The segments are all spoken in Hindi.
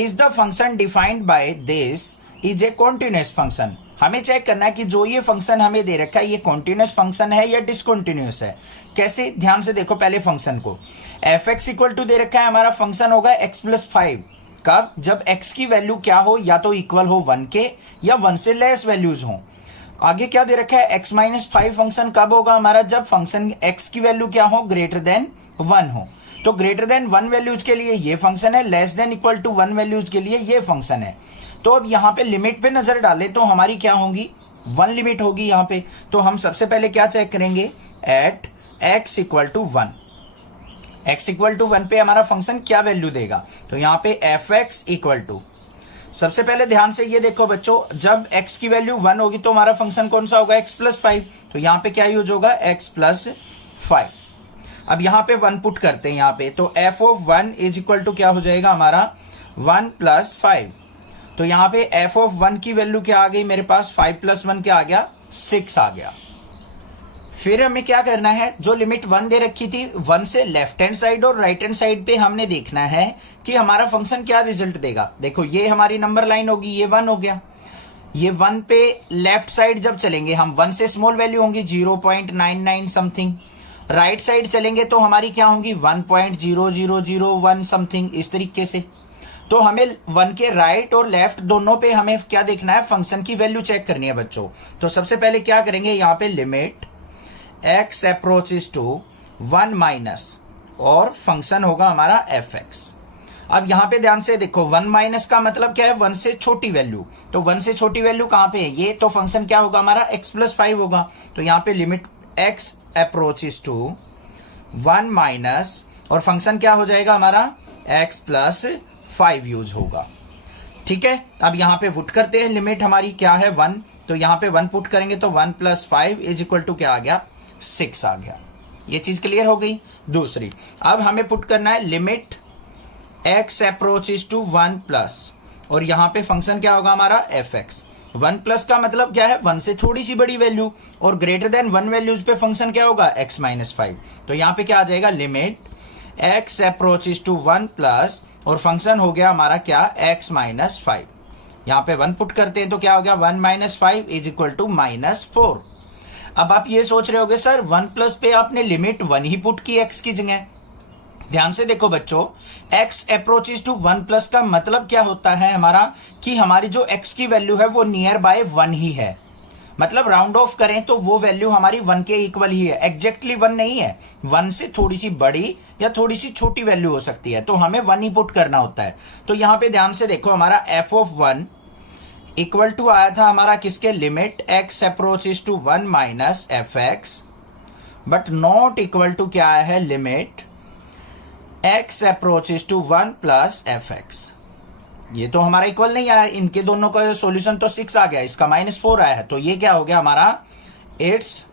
Is the function defined by this is a continuous function. हमें चेक करना है कि जो ये फंक्शन हमें दे रखा है ये कॉन्टिन्यूस फंक्शन है या डिसकॉन्टिन्यूस है। कैसे, ध्यान से देखो पहले फंक्शन को। एफ एक्स इक्वल टू दे रखा है, हमारा फंक्शन होगा एक्स प्लस 5। कब? जब एक्स की वैल्यू क्या हो, या तो इक्वल हो 1 के या 1 से लेस वैल्यूज हो। आगे क्या दे रखा है, एक्स माइनस 5 फंक्शन कब होगा हमारा, जब फंक्शन एक्स की वैल्यू क्या हो, ग्रेटर देन 1 हो। तो ग्रेटर देन 1 वैल्यूज के लिए ये फंक्शन है, less than equal to 1 values के लिए ये फंक्शन है। तो अब यहाँ पे लिमिट पे नजर डाले तो हमारी क्या होगी, 1 लिमिट होगी यहाँ पे। तो हम सबसे पहले क्या चेक करेंगे, at x equal to 1। X equal to 1 पे हमारा फंक्शन क्या वैल्यू देगा, तो यहाँ पे एफ एक्स इक्वल टू, सबसे पहले ध्यान से ये देखो बच्चों, जब x की वैल्यू 1 होगी तो हमारा फंक्शन कौन सा होगा, x प्लस 5। तो यहाँ पे क्या यूज होगा, x प्लस 5। अब यहाँ पे 1 पुट करते हैं यहाँ पे, तो f of 1 is equal to क्या हो जाएगा हमारा 1 प्लस 5। तो यहाँ पे f ऑफ 1 की वैल्यू क्या आ गई मेरे पास, 5 प्लस 1 क्या आ गया, 6 आ गया। फिर हमें क्या करना है, जो लिमिट 1 दे रखी थी 1 से लेफ्ट हैंड साइड और राइट हैंड साइड पे हमने देखना है कि हमारा फंक्शन क्या रिजल्ट देगा। देखो ये हमारी नंबर लाइन होगी, ये 1 हो गया। ये 1 पे लेफ्ट साइड जब चलेंगे हम, 1 से स्मॉल वैल्यू होंगी 0.99 समथिंग। राइट साइड चलेंगे तो हमारी क्या होंगी 1.0001 समथिंग, इस तरीके से। तो हमें 1 के राइट और लेफ्ट दोनों पे हमें क्या देखना है, फंक्शन की वैल्यू चेक करनी है बच्चों। तो सबसे पहले क्या करेंगे, यहाँ पे limit x approaches to 1 minus, और फंक्शन होगा हमारा एफ एक्स। अब यहां पे ध्यान से देखो, 1 माइनस का मतलब क्या है, 1 से छोटी वैल्यू। तो 1 से छोटी वैल्यू कहां पे है, ये तो फंक्शन क्या होगा हमारा x प्लस 5 होगा। तो यहां पे limit x approaches to 1 minus, और फंक्शन क्या हो जाएगा हमारा x प्लस 5 यूज होगा। ठीक है, अब यहां पे पुट करते हैं, लिमिट हमारी क्या है 1। तो यहां पे 1 पुट करेंगे तो 1 प्लस 5 इज इक्वल टू क्या आ गया, 6 आ गया। ये चीज क्लियर हो गई। दूसरी, अब हमें पुट करना है limit x approaches to 1 plus, और यहां पे फंक्शन क्या होगा हमारा एफ एक्स। 1 प्लस का मतलब क्या है, 1 से थोड़ी सी बड़ी वैल्यू, और ग्रेटर देन 1 वैल्यूज पे फंक्शन क्या होगा, x माइनस 5। तो यहां पे क्या आ जाएगा, limit x approaches to 1 plus, और फंक्शन हो गया हमारा क्या, x माइनस 5। यहां पे 1 पुट करते हैं तो क्या हो गया, 1 माइनस 5 इज इक्वल टू -4। अब आप ये सोच रहे होगे सर 1 प्लस पे आपने लिमिट 1 ही पुट की x की जगह। ध्यान से देखो बच्चों, x अप्रोचेस टू 1 प्लस का मतलब क्या होता है हमारा, कि हमारी जो x की वैल्यू है वो नियर बाय 1 ही है। मतलब राउंड ऑफ करें तो वो वैल्यू हमारी 1 के इक्वल ही है, एग्जैक्टली 1 नहीं है। 1 से थोड़ी सी बड़ी या थोड़ी सी छोटी वैल्यू हो सकती है, तो हमें 1 ही पुट करना होता है। तो यहां पे ध्यान से देखो, हमारा f ऑफ 1 इक्वल टू आया था हमारा किसके, limit x approaches to 1 minus f x, but not equal to क्या आया है, limit x approaches to 1 plus f x. ये तो हमारा इक्वल नहीं आया, इनके दोनों का सॉल्यूशन तो 6 आ गया, इसका -4 आया है। तो ये क्या हो गया हमारा, it's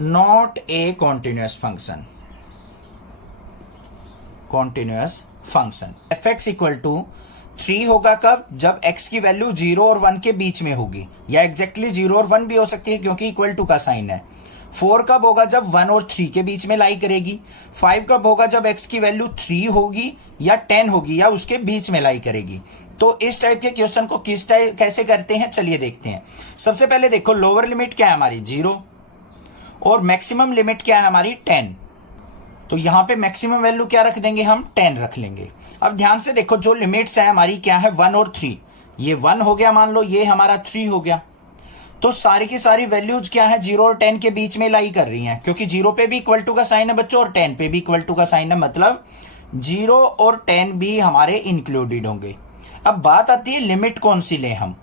not a continuous function. Continuous function f x equal to 3 होगा कब, जब x की वैल्यू 0 और 1 के बीच में होगी, या एग्जैक्टली 0 और 1 भी हो सकती है क्योंकि इक्वल टू का साइन है। 4 कब होगा, जब 1 और 3 के बीच में लाई करेगी। 5 कब होगा, जब x की वैल्यू 3 होगी या 10 होगी या उसके बीच में लाई करेगी। तो इस टाइप के क्वेश्चन को कैसे करते हैं, चलिए देखते हैं। सबसे पहले देखो, लोअर लिमिट क्या है हमारी 0, और मैक्सिमम लिमिट क्या है हमारी 10। तो यहां पे मैक्सिमम वैल्यू क्या रख देंगे हम, 10 रख लेंगे। अब ध्यान से देखो, जो लिमिट्स है हमारी क्या है, 1 और 3। ये 1 हो गया, मान लो ये हमारा 3 हो गया। तो सारी की सारी वैल्यूज क्या है, 0 और 10 के बीच में लाई कर रही हैं, क्योंकि 0 पे भी इक्वल टू का साइन है बच्चों, और 10 पे भी इक्वल टू का साइन है, मतलब 0 और 10 भी हमारे इंक्लूडेड होंगे। अब बात आती है लिमिट कौन सी ले हम।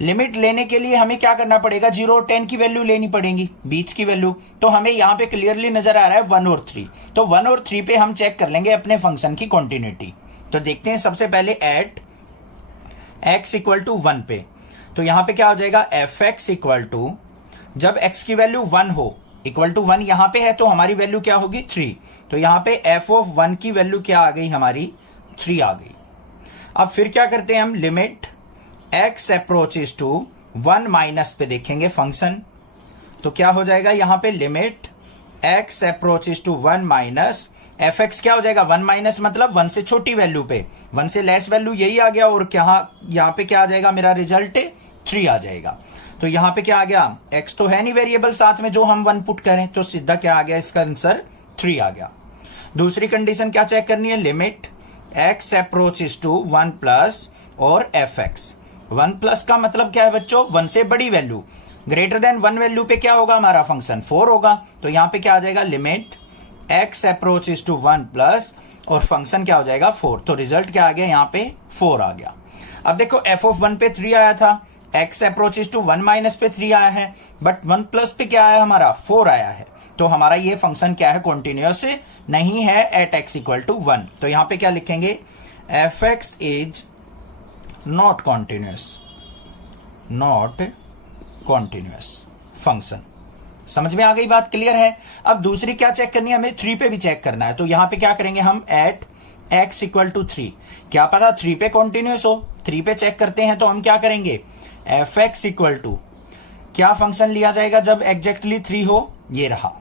लिमिट लेने के लिए हमें क्या करना पड़ेगा, 0 और 10 की वैल्यू लेनी पड़ेगी, बीच की वैल्यू। तो हमें यहां पे क्लियरली नजर आ रहा है 1 और 3। तो 1 और 3 पे हम चेक कर लेंगे अपने फंक्शन की कॉन्टिन्यूटी। तो देखते हैं सबसे पहले एट x इक्वल टू 1 पे। तो यहां पे क्या हो जाएगा, एफ एक्स इक्वल टू, जब x की वैल्यू 1 हो, इक्वल टू 1 यहां पे है, तो हमारी वैल्यू क्या होगी 3। तो यहां पे f ऑफ 1 की वैल्यू क्या आ गई हमारी, 3 आ गई। अब फिर क्या करते हैं हम, limit x approaches to 1 minus पे देखेंगे फंक्शन। तो क्या हो जाएगा, यहां पे limit x approaches to 1 minus fx क्या हो जाएगा, 1 माइनस मतलब 1 से छोटी वैल्यू पे, 1 से लेस वैल्यू यही आ गया, और क्या यहाँ पे क्या आ जाएगा, मेरा रिजल्ट 3 आ जाएगा। तो यहाँ पे क्या आ गया, x तो है नहीं वेरिएबल साथ में जो हम 1 पुट करें, तो सीधा क्या आ गया, इसका आंसर 3 आ गया। दूसरी कंडीशन क्या चेक करनी है, limit x approaches to 1 plus और fx। 1 प्लस का मतलब क्या है बच्चों, 1 से बड़ी वैल्यू, ग्रेटर देन 1 वैल्यू पे क्या होगा हमारा फंक्शन, 4 होगा। तो यहां पे क्या आ जाएगा, limit x approaches to 1 plus और फंक्शन क्या हो जाएगा 4। तो रिजल्ट क्या आ गया, यहां पे 4 आ गया। अब देखो f ऑफ 1 पे 3 आया था, x अप्रोचेस टू 1 माइनस पे 3 आया है, बट 1 प्लस पे क्या आया हमारा 4 आया है। तो हमारा ये फंक्शन क्या है, कॉन्टिन्यूअस नहीं है एट x इक्वल टू 1। तो यहां पे क्या लिखेंगे, fx is not continuous, not continuous function. समझ में आ गई बात, क्लियर है। अब दूसरी क्या चेक करनी है, हमें 3 पे भी चेक करना है। तो यहां पे क्या करेंगे हम, एट x इक्वल टू 3, क्या पता 3 पे कॉन्टिन्यूअस हो, 3 पे चेक करते हैं। तो हम क्या करेंगे, fx इक्वल टू क्या फंक्शन लिया जाएगा जब एग्जैक्टली 3 हो, ये रहा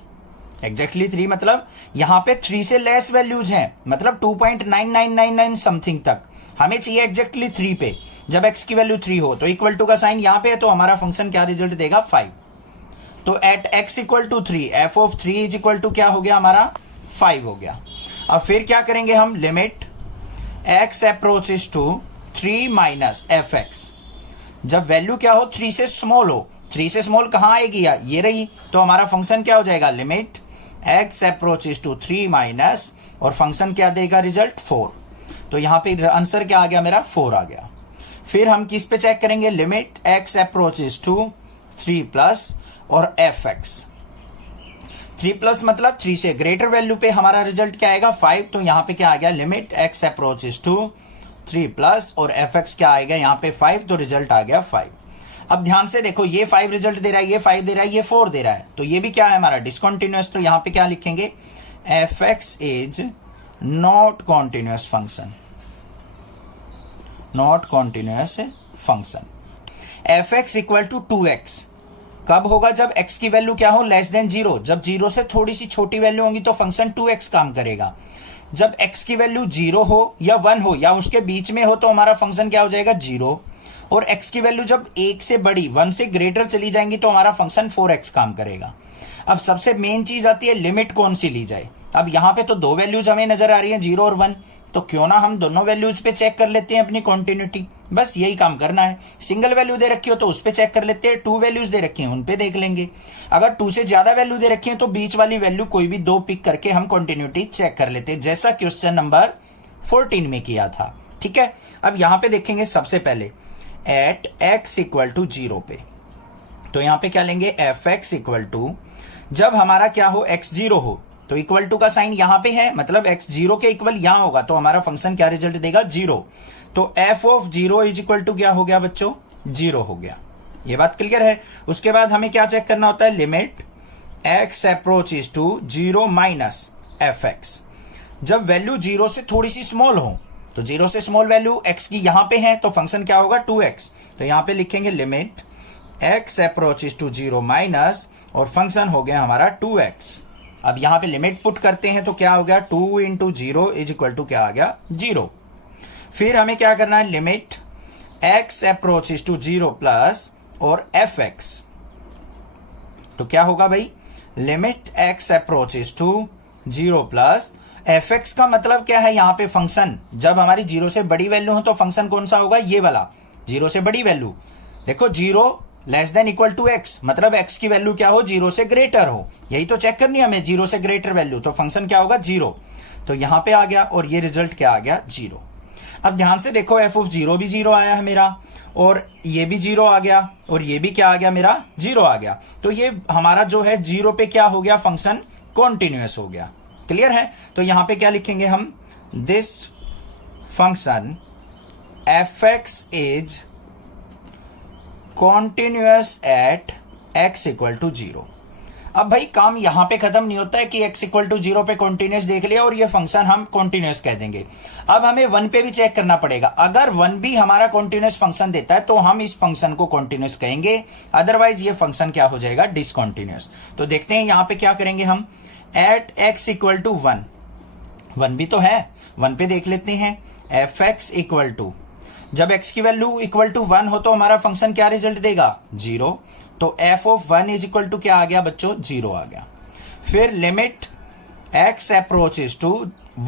एग्जैक्टली 3, मतलब यहां पे 3 से लेस वैल्यूज हैं, मतलब 2.9999 समथिंग तक हमें चाहिए एग्जैक्टली 3 पे, जब x की वैल्यू 3 हो। तो इक्वल टू का साइन यहां पे है, तो हमारा फंक्शन क्या रिजल्ट देगा 5। तो at x equal to 3 f of 3 is equal to क्या हो गया हमारा 5 हो गया। अब फिर क्या करेंगे हम, limit x approaches to 3 minus fx, जब वैल्यू क्या हो 3 से स्मॉल हो, 3 से स्मॉल कहां आएगी, ये रही। तो हमारा फंक्शन क्या हो जाएगा, limit x approaches to 3 minus और फंक्शन क्या देगा रिजल्ट 4। तो यहां पे आंसर क्या आ गया मेरा 4 आ गया। फिर हम किस पे चेक करेंगे, limit x approaches to 3 plus और fx। 3 प्लस मतलब 3 से ग्रेटर वैल्यू पे हमारा रिजल्ट क्या आएगा 5। तो यहां पे क्या आ गया, limit x approaches to 3 plus और fx क्या आएगा यहाँ पे 5। तो रिजल्ट आ गया 5। अब ध्यान से देखो, ये 5 रिजल्ट दे रहा है, ये 5 दे रहा है, ये 4 दे रहा है, तो ये भी क्या है हमारा डिसकंटिन्यूअस। तो यहां पे क्या लिखेंगे, fx is not continuous function, not continuous function. fx equal to 2x कब होगा, जब x की वैल्यू क्या हो, लेस देन 0। जब 0 से थोड़ी सी छोटी वैल्यू होगी तो फंक्शन 2x काम करेगा। जब x की वैल्यू 0 हो या 1 हो या उसके बीच में हो तो हमारा फंक्शन क्या हो जाएगा 0। और x की वैल्यू जब 1 से बड़ी 1 से ग्रेटर चली जाएंगी तो हमारा फंक्शन 4x काम करेगा। अब सबसे मेन चीज आती है, लिमिट कौन सी ली जाए। अब यहां पे तो 2 वैल्यूज हमें नजर आ रही है 0 और 1, तो क्यों ना हम दोनों वैल्यूज पे चेक कर लेते हैं अपनी कॉन्टिन्यूटी, बस यही काम करना है। सिंगल वैल्यू दे रखी हो तो उस पे चेक कर लेते हैं, 2 वैल्यूज दे रखी हैं उन पे देख लेंगे। अगर 2 से ज्यादा वैल्यू दे रखी है तो बीच वाली वैल्यू कोई भी 2 पिक करके हम कॉन्टिन्यूटी चेक कर लेते हैं, जैसा क्वेश्चन नंबर 14 में किया था। ठीक है, अब यहां पे देखेंगे सबसे पहले एट x इक्वल टू 0 पे। तो यहां पे क्या लेंगे, fx इक्वल टू, जब हमारा क्या हो x 0 हो तो इक्वल टू का साइन यहां पे है, मतलब x 0 के इक्वल यहां होगा, तो हमारा फंक्शन क्या रिजल्ट देगा 0। तो f of 0 is equal to क्या हो गया बच्चों, 0 हो गया। ये बात क्लियर है। उसके बाद हमें क्या चेक करना होता है, limit x approaches to 0 minus fx, जब वैल्यू 0 से थोड़ी सी स्मॉल हो, तो 0 से स्मॉल वैल्यू x की यहां पे है तो फंक्शन क्या होगा 2x। तो यहां पे लिखेंगे limit x approaches to 0 minus और फंक्शन हो गया हमारा 2x। अब यहां पे लिमिट पुट करते हैं तो क्या हो गया, 2 इंटू 0 इज इक्वल टू क्या आ गया 0। फिर हमें क्या करना है, limit x approaches to 0 plus और fx। तो क्या होगा भाई, limit x approaches to 0 plus fx का मतलब क्या है, यहां पे फंक्शन जब हमारी 0 से बड़ी वैल्यू हो तो फंक्शन कौन सा होगा, ये वाला 0 से बड़ी वैल्यू। देखो 0 less than equal to x, मतलब x की वैल्यू क्या हो 0 से ग्रेटर हो, यही तो चेक करनी है हमें, 0 से ग्रेटर वैल्यू, तो फंक्शन क्या होगा 0। तो यहां पे आ गया और ये रिजल्ट क्या आ गया 0। अब ध्यान से देखो f ऑफ 0 भी 0 आया है मेरा, और ये भी 0 आ गया, और ये भी क्या आ गया मेरा 0 आ गया। तो ये हमारा जो है 0 पे क्या हो गया, फंक्शन कॉन्टिन्यूअस हो गया। क्लियर है। तो यहां पे क्या लिखेंगे हम, this function fx is continuous at x equal to 0। अब भाई काम यहां पे खत्म नहीं होता है कि x इक्वल टू 0 पे कॉन्टिन्यूस देख लिया और ये फंक्शन हम कॉन्टिन्यूस कह देंगे। अब हमें 1 पे भी चेक करना पड़ेगा। अगर 1 भी हमारा कॉन्टिन्यूस फंक्शन देता है तो हम इस फंक्शन को कॉन्टिन्यूस कहेंगे, अदरवाइज ये फंक्शन क्या हो जाएगा, डिसकॉन्टिन्यूस। तो देखते हैं यहां पे क्या करेंगे हम। एट x इक्वल टू 1 भी तो है, 1 पे देख लेते हैं। एफ एक्स इक्वल टू, जब x की वैल्यू इक्वल टू 1 हो तो हमारा फंक्शन क्या रिजल्ट देगा, 0। तो f of 1 is equal to क्या आ गया बच्चों, 0 आ गया। फिर limit x approaches to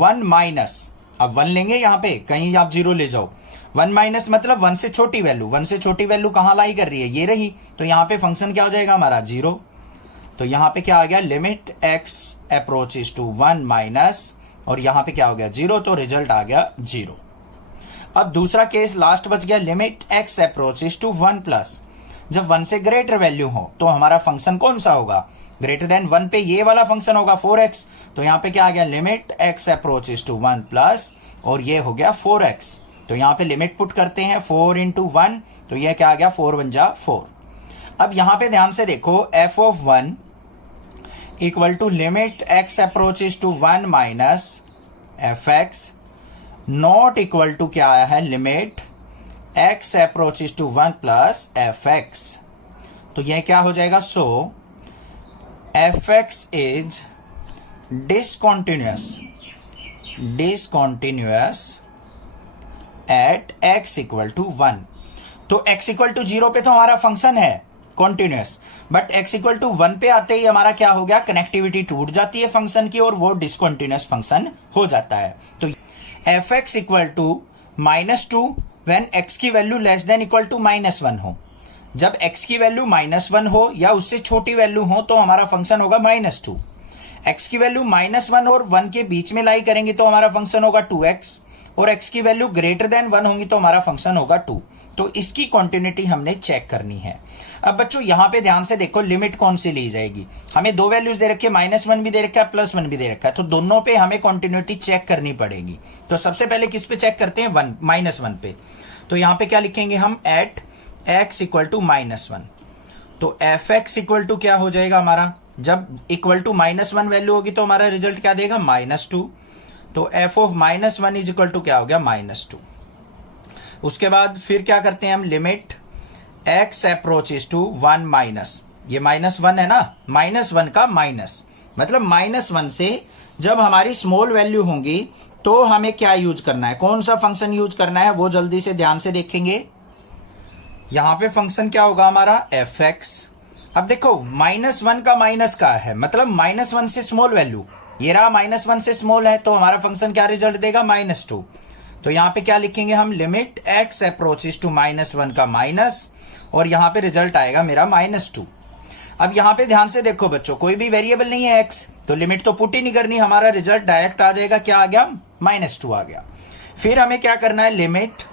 1 minus, अब 1 लेंगे यहां पे, कहीं आप 0 ले जाओ। 1 माइनस मतलब 1 से छोटी वैल्यू, 1 से छोटी वैल्यू कहां लाई कर रही है, ये रही। तो यहां पे फंक्शन क्या हो जाएगा हमारा, 0। तो यहां पे क्या आ गया, limit x approaches to 1 minus, और यहां पे क्या हो गया, 0। तो रिजल्ट आ गया 0। अब दूसरा केस लास्ट बच गया, limit x approaches to 1 plus. जब 1 से ग्रेटर वैल्यू हो तो हमारा फंक्शन कौन सा होगा, ग्रेटर देन 1 पे ये वाला फंक्शन होगा 4x। तो यहां पे क्या आ गया, limit x approaches to 1 plus, और ये हो गया 4x। तो यहां पे लिमिट पुट करते हैं 4 इंटू 1, तो ये क्या आ गया, 4 1 जा 4। अब यहां पे ध्यान से देखो, f of 1 equal to limit x approaches to 1 minus f x not equal to क्या आया है, limit x approaches to 1 plus f x. तो यह क्या हो जाएगा, so f x is discontinuous at x equal to 1। तो x इक्वल टू 0 पे तो हमारा फंक्शन है continuous, but x equal to 1 पे आते ही हमारा क्या हो गया, कनेक्टिविटी टूट जाती है फंक्शन की और वो डिसकॉन्टिन्यूअस फंक्शन हो जाता है। तो f x equal to -2 when x की value less than equal to -1 हो। जब x की वैल्यू -1 हो या उससे छोटी वैल्यू हो तो हमारा फंक्शन होगा -2। x की वैल्यू -1 और 1 के बीच में लाई करेंगे तो हमारा फंक्शन होगा 2x, और x की वैल्यू ग्रेटर देन 1 होगी तो हमारा फंक्शन होगा 2। तो इसकी कॉन्टिन्यूटी हमने चेक करनी है। अब बच्चों यहां पे ध्यान से देखो, लिमिट कौन सी ली जाएगी, हमें दो वैल्यूज दे रखे, -1 भी दे रखा है, +1 भी दे रखा है। तो दोनों पे हमें कॉन्टिन्यूटी चेक करनी पड़ेगी। तो सबसे पहले किस पे चेक करते हैं, -1 पे। तो यहां पे क्या लिखेंगे हम, एट x इक्वल टू -1। तो एफ एक्स इक्वल टू क्या हो जाएगा हमारा, जब इक्वल टू -1 वैल्यू होगी तो हमारा रिजल्ट क्या देगा, -2। तो f of -1 is equal to क्या हो गया, -2। उसके बाद फिर क्या करते हैं हम, limit x approaches to 1 minus, ये -1 है ना, -1 का माइनस मतलब -1 से जब हमारी स्मॉल वैल्यू होंगी तो हमें क्या यूज करना है, कौन सा फंक्शन यूज करना है, वो जल्दी से ध्यान से देखेंगे। यहां पे फंक्शन क्या होगा हमारा, एफ एक्स। अब देखो -1 का माइनस का है, मतलब -1 से स्मॉल वैल्यू, ये रहा -1 से स्मॉल है, तो हमारा फंक्शन क्या रिजल्ट देगा, -2। तो यहां पे क्या लिखेंगे हम, लिमिट x अप्रोचेस टू -1 का माइनस, और यहां पे रिजल्ट आएगा मेरा -2। अब यहां पे ध्यान से देखो बच्चों, कोई भी वेरिएबल नहीं है x, तो लिमिट तो पुट ही नहीं करनी, हमारा रिजल्ट डायरेक्ट आ जाएगा, क्या आ गया, -2 आ गया। फिर हमें क्या करना है, limit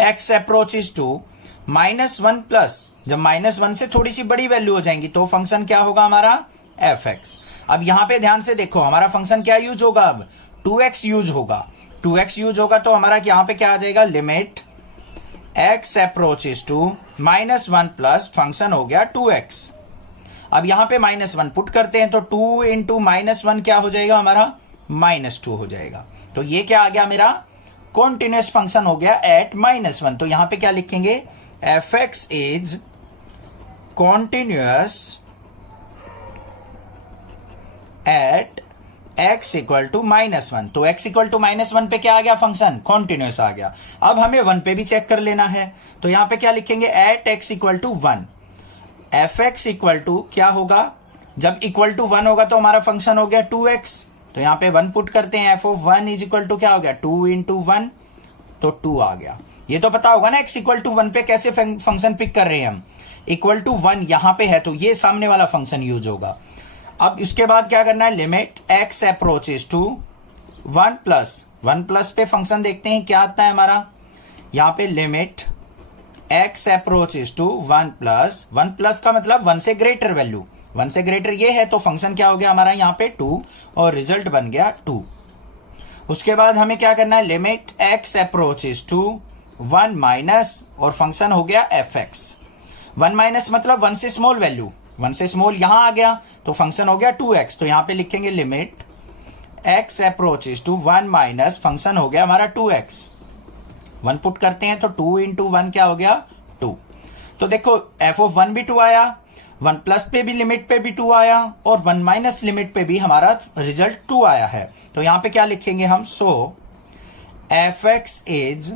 x approaches to -1 plus, जब -1 से थोड़ी सी बड़ी वैल्यू हो जाएंगी तो फंक्शन क्या होगा हमारा, एफ एक्स। अब यहां पे ध्यान से देखो, हमारा फंक्शन क्या यूज होगा, अब 2x यूज होगा। 2x यूज होगा तो हमारा यहां पे क्या आ जाएगा, limit x approaches to -1 plus function हो गया 2x। अब यहां पे -1 पुट करते हैं तो 2 इंटू -1 क्या हो जाएगा हमारा, -2 हो जाएगा। तो ये क्या आ गया मेरा, कॉन्टिन्यूअस फंक्शन हो गया एट -1। तो यहां पे क्या लिखेंगे, f x is continuous at x equal to -1। तो x इक्वल टू -1 पे क्या आ गया, फंक्शन कॉन्टिन्यूअस आ गया। अब हमें 1 पे भी चेक कर लेना है, तो यहां पे क्या लिखेंगे, at x equal to 1। F x equal to क्या होगा, जब इक्वल टू 1 होगा तो हमारा फंक्शन हो गया 2x। तो यहां पे 1 पुट करते हैं, f of 1 is equal to क्या हो गया, 2 इंटू 1, तो 2 आ गया। ये तो पता होगा ना x इक्वल टू 1 पे कैसे फंक्शन पिक कर रहे हैं हम, इक्वल टू 1 यहां पे है तो ये सामने वाला फंक्शन यूज होगा। अब इसके बाद क्या करना है, limit x approaches to 1 plus पे फंक्शन देखते हैं क्या आता है हमारा, यहां पे limit x approaches to 1 plus का मतलब 1 से ग्रेटर वैल्यू, 1 से ग्रेटर ये है तो फंक्शन क्या हो गया हमारा यहाँ पे 2, और रिजल्ट बन गया 2। उसके बाद हमें क्या करना है, limit x approaches to 1 minus, और फंक्शन हो गया एफ एक्स। 1 माइनस मतलब 1 से स्मॉल वैल्यू, 1 से स्मॉल यहां आ गया तो फंक्शन हो गया 2x, तो यहां पे लिखेंगे limit x approaches to 1 minus function हो गया हमारा 2x। 1 पुट करते हैं तो 2 इंटू 1 क्या हो गया 2। तो देखो f ऑफ 1 भी 2 आया, 1 प्लस पे भी लिमिट पे भी 2 आया और 1 माइनस लिमिट पे भी हमारा रिजल्ट 2 आया है। तो यहां पे क्या लिखेंगे हम, so fx is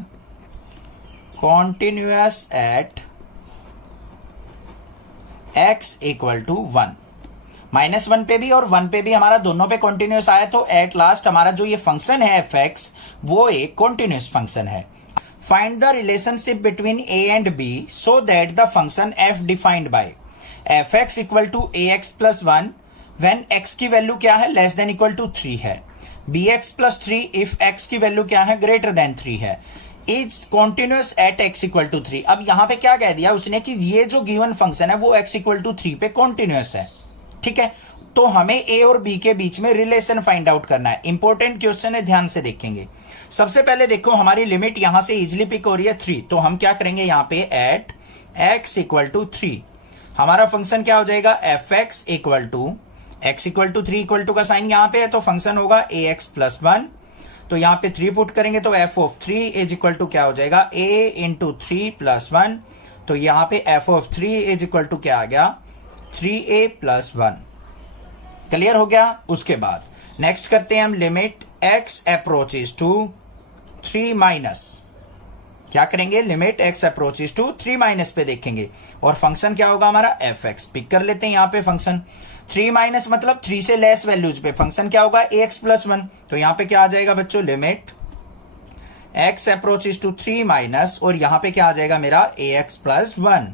continuous at x equal to 1। -1 पे भी और 1 पे भी हमारा दोनों पे कॉन्टिन्यूअस आया, तो एट लास्ट हमारा जो ये फंक्शन है fx वो एक कॉन्टिन्यूअस फंक्शन है। Find the relationship between a and b so that the function f defined by fx equal to ax plus 1 when x की वैल्यू क्या है, लेस देन इक्वल टू 3 है, bx प्लस 3 इफ x की वैल्यू क्या है, ग्रेटर देन 3 है, is continuous at x equal to 3। अब यहां पे क्या कह दिया उसने कि ये जो गिवन फंक्शन है वो x इक्वल टू 3 पे कॉन्टिन्यूअस है। ठीक है, तो हमें a और b के बीच में रिलेशन फाइंड आउट करना है। इंपॉर्टेंट क्वेश्चन है, ध्यान से देखेंगे। सबसे पहले देखो हमारी लिमिट यहां से इजिली पिक हो रही है 3, तो हम क्या करेंगे यहां पे एट x इक्वल टू 3 हमारा फंक्शन क्या हो जाएगा, fx equal to x equal to 3 equal to का साइन यहां पे है तो फंक्शन होगा ax प्लस 1। तो यहां पे 3 पुट करेंगे तो f of 3 is equal to क्या हो जाएगा, a इंटू 3 प्लस 1। तो यहां पे f of 3 is equal to क्या आ गया, 3a प्लस 1। क्लियर हो गया। उसके बाद नेक्स्ट करते हैं हम limit x approaches to 3 minus, क्या करेंगे, limit x approaches to 3 minus पे देखेंगे और फंक्शन क्या होगा हमारा fx। पिक कर लेते हैं यहां पे फंक्शन 3 माइनस मतलब 3 से लेस वैल्यूज पे फंक्शन क्या होगा, ax प्लस 1। तो यहां पे क्या आ जाएगा बच्चों, limit x approaches to 3 minus और यहां पे क्या आ जाएगा मेरा ax प्लस 1।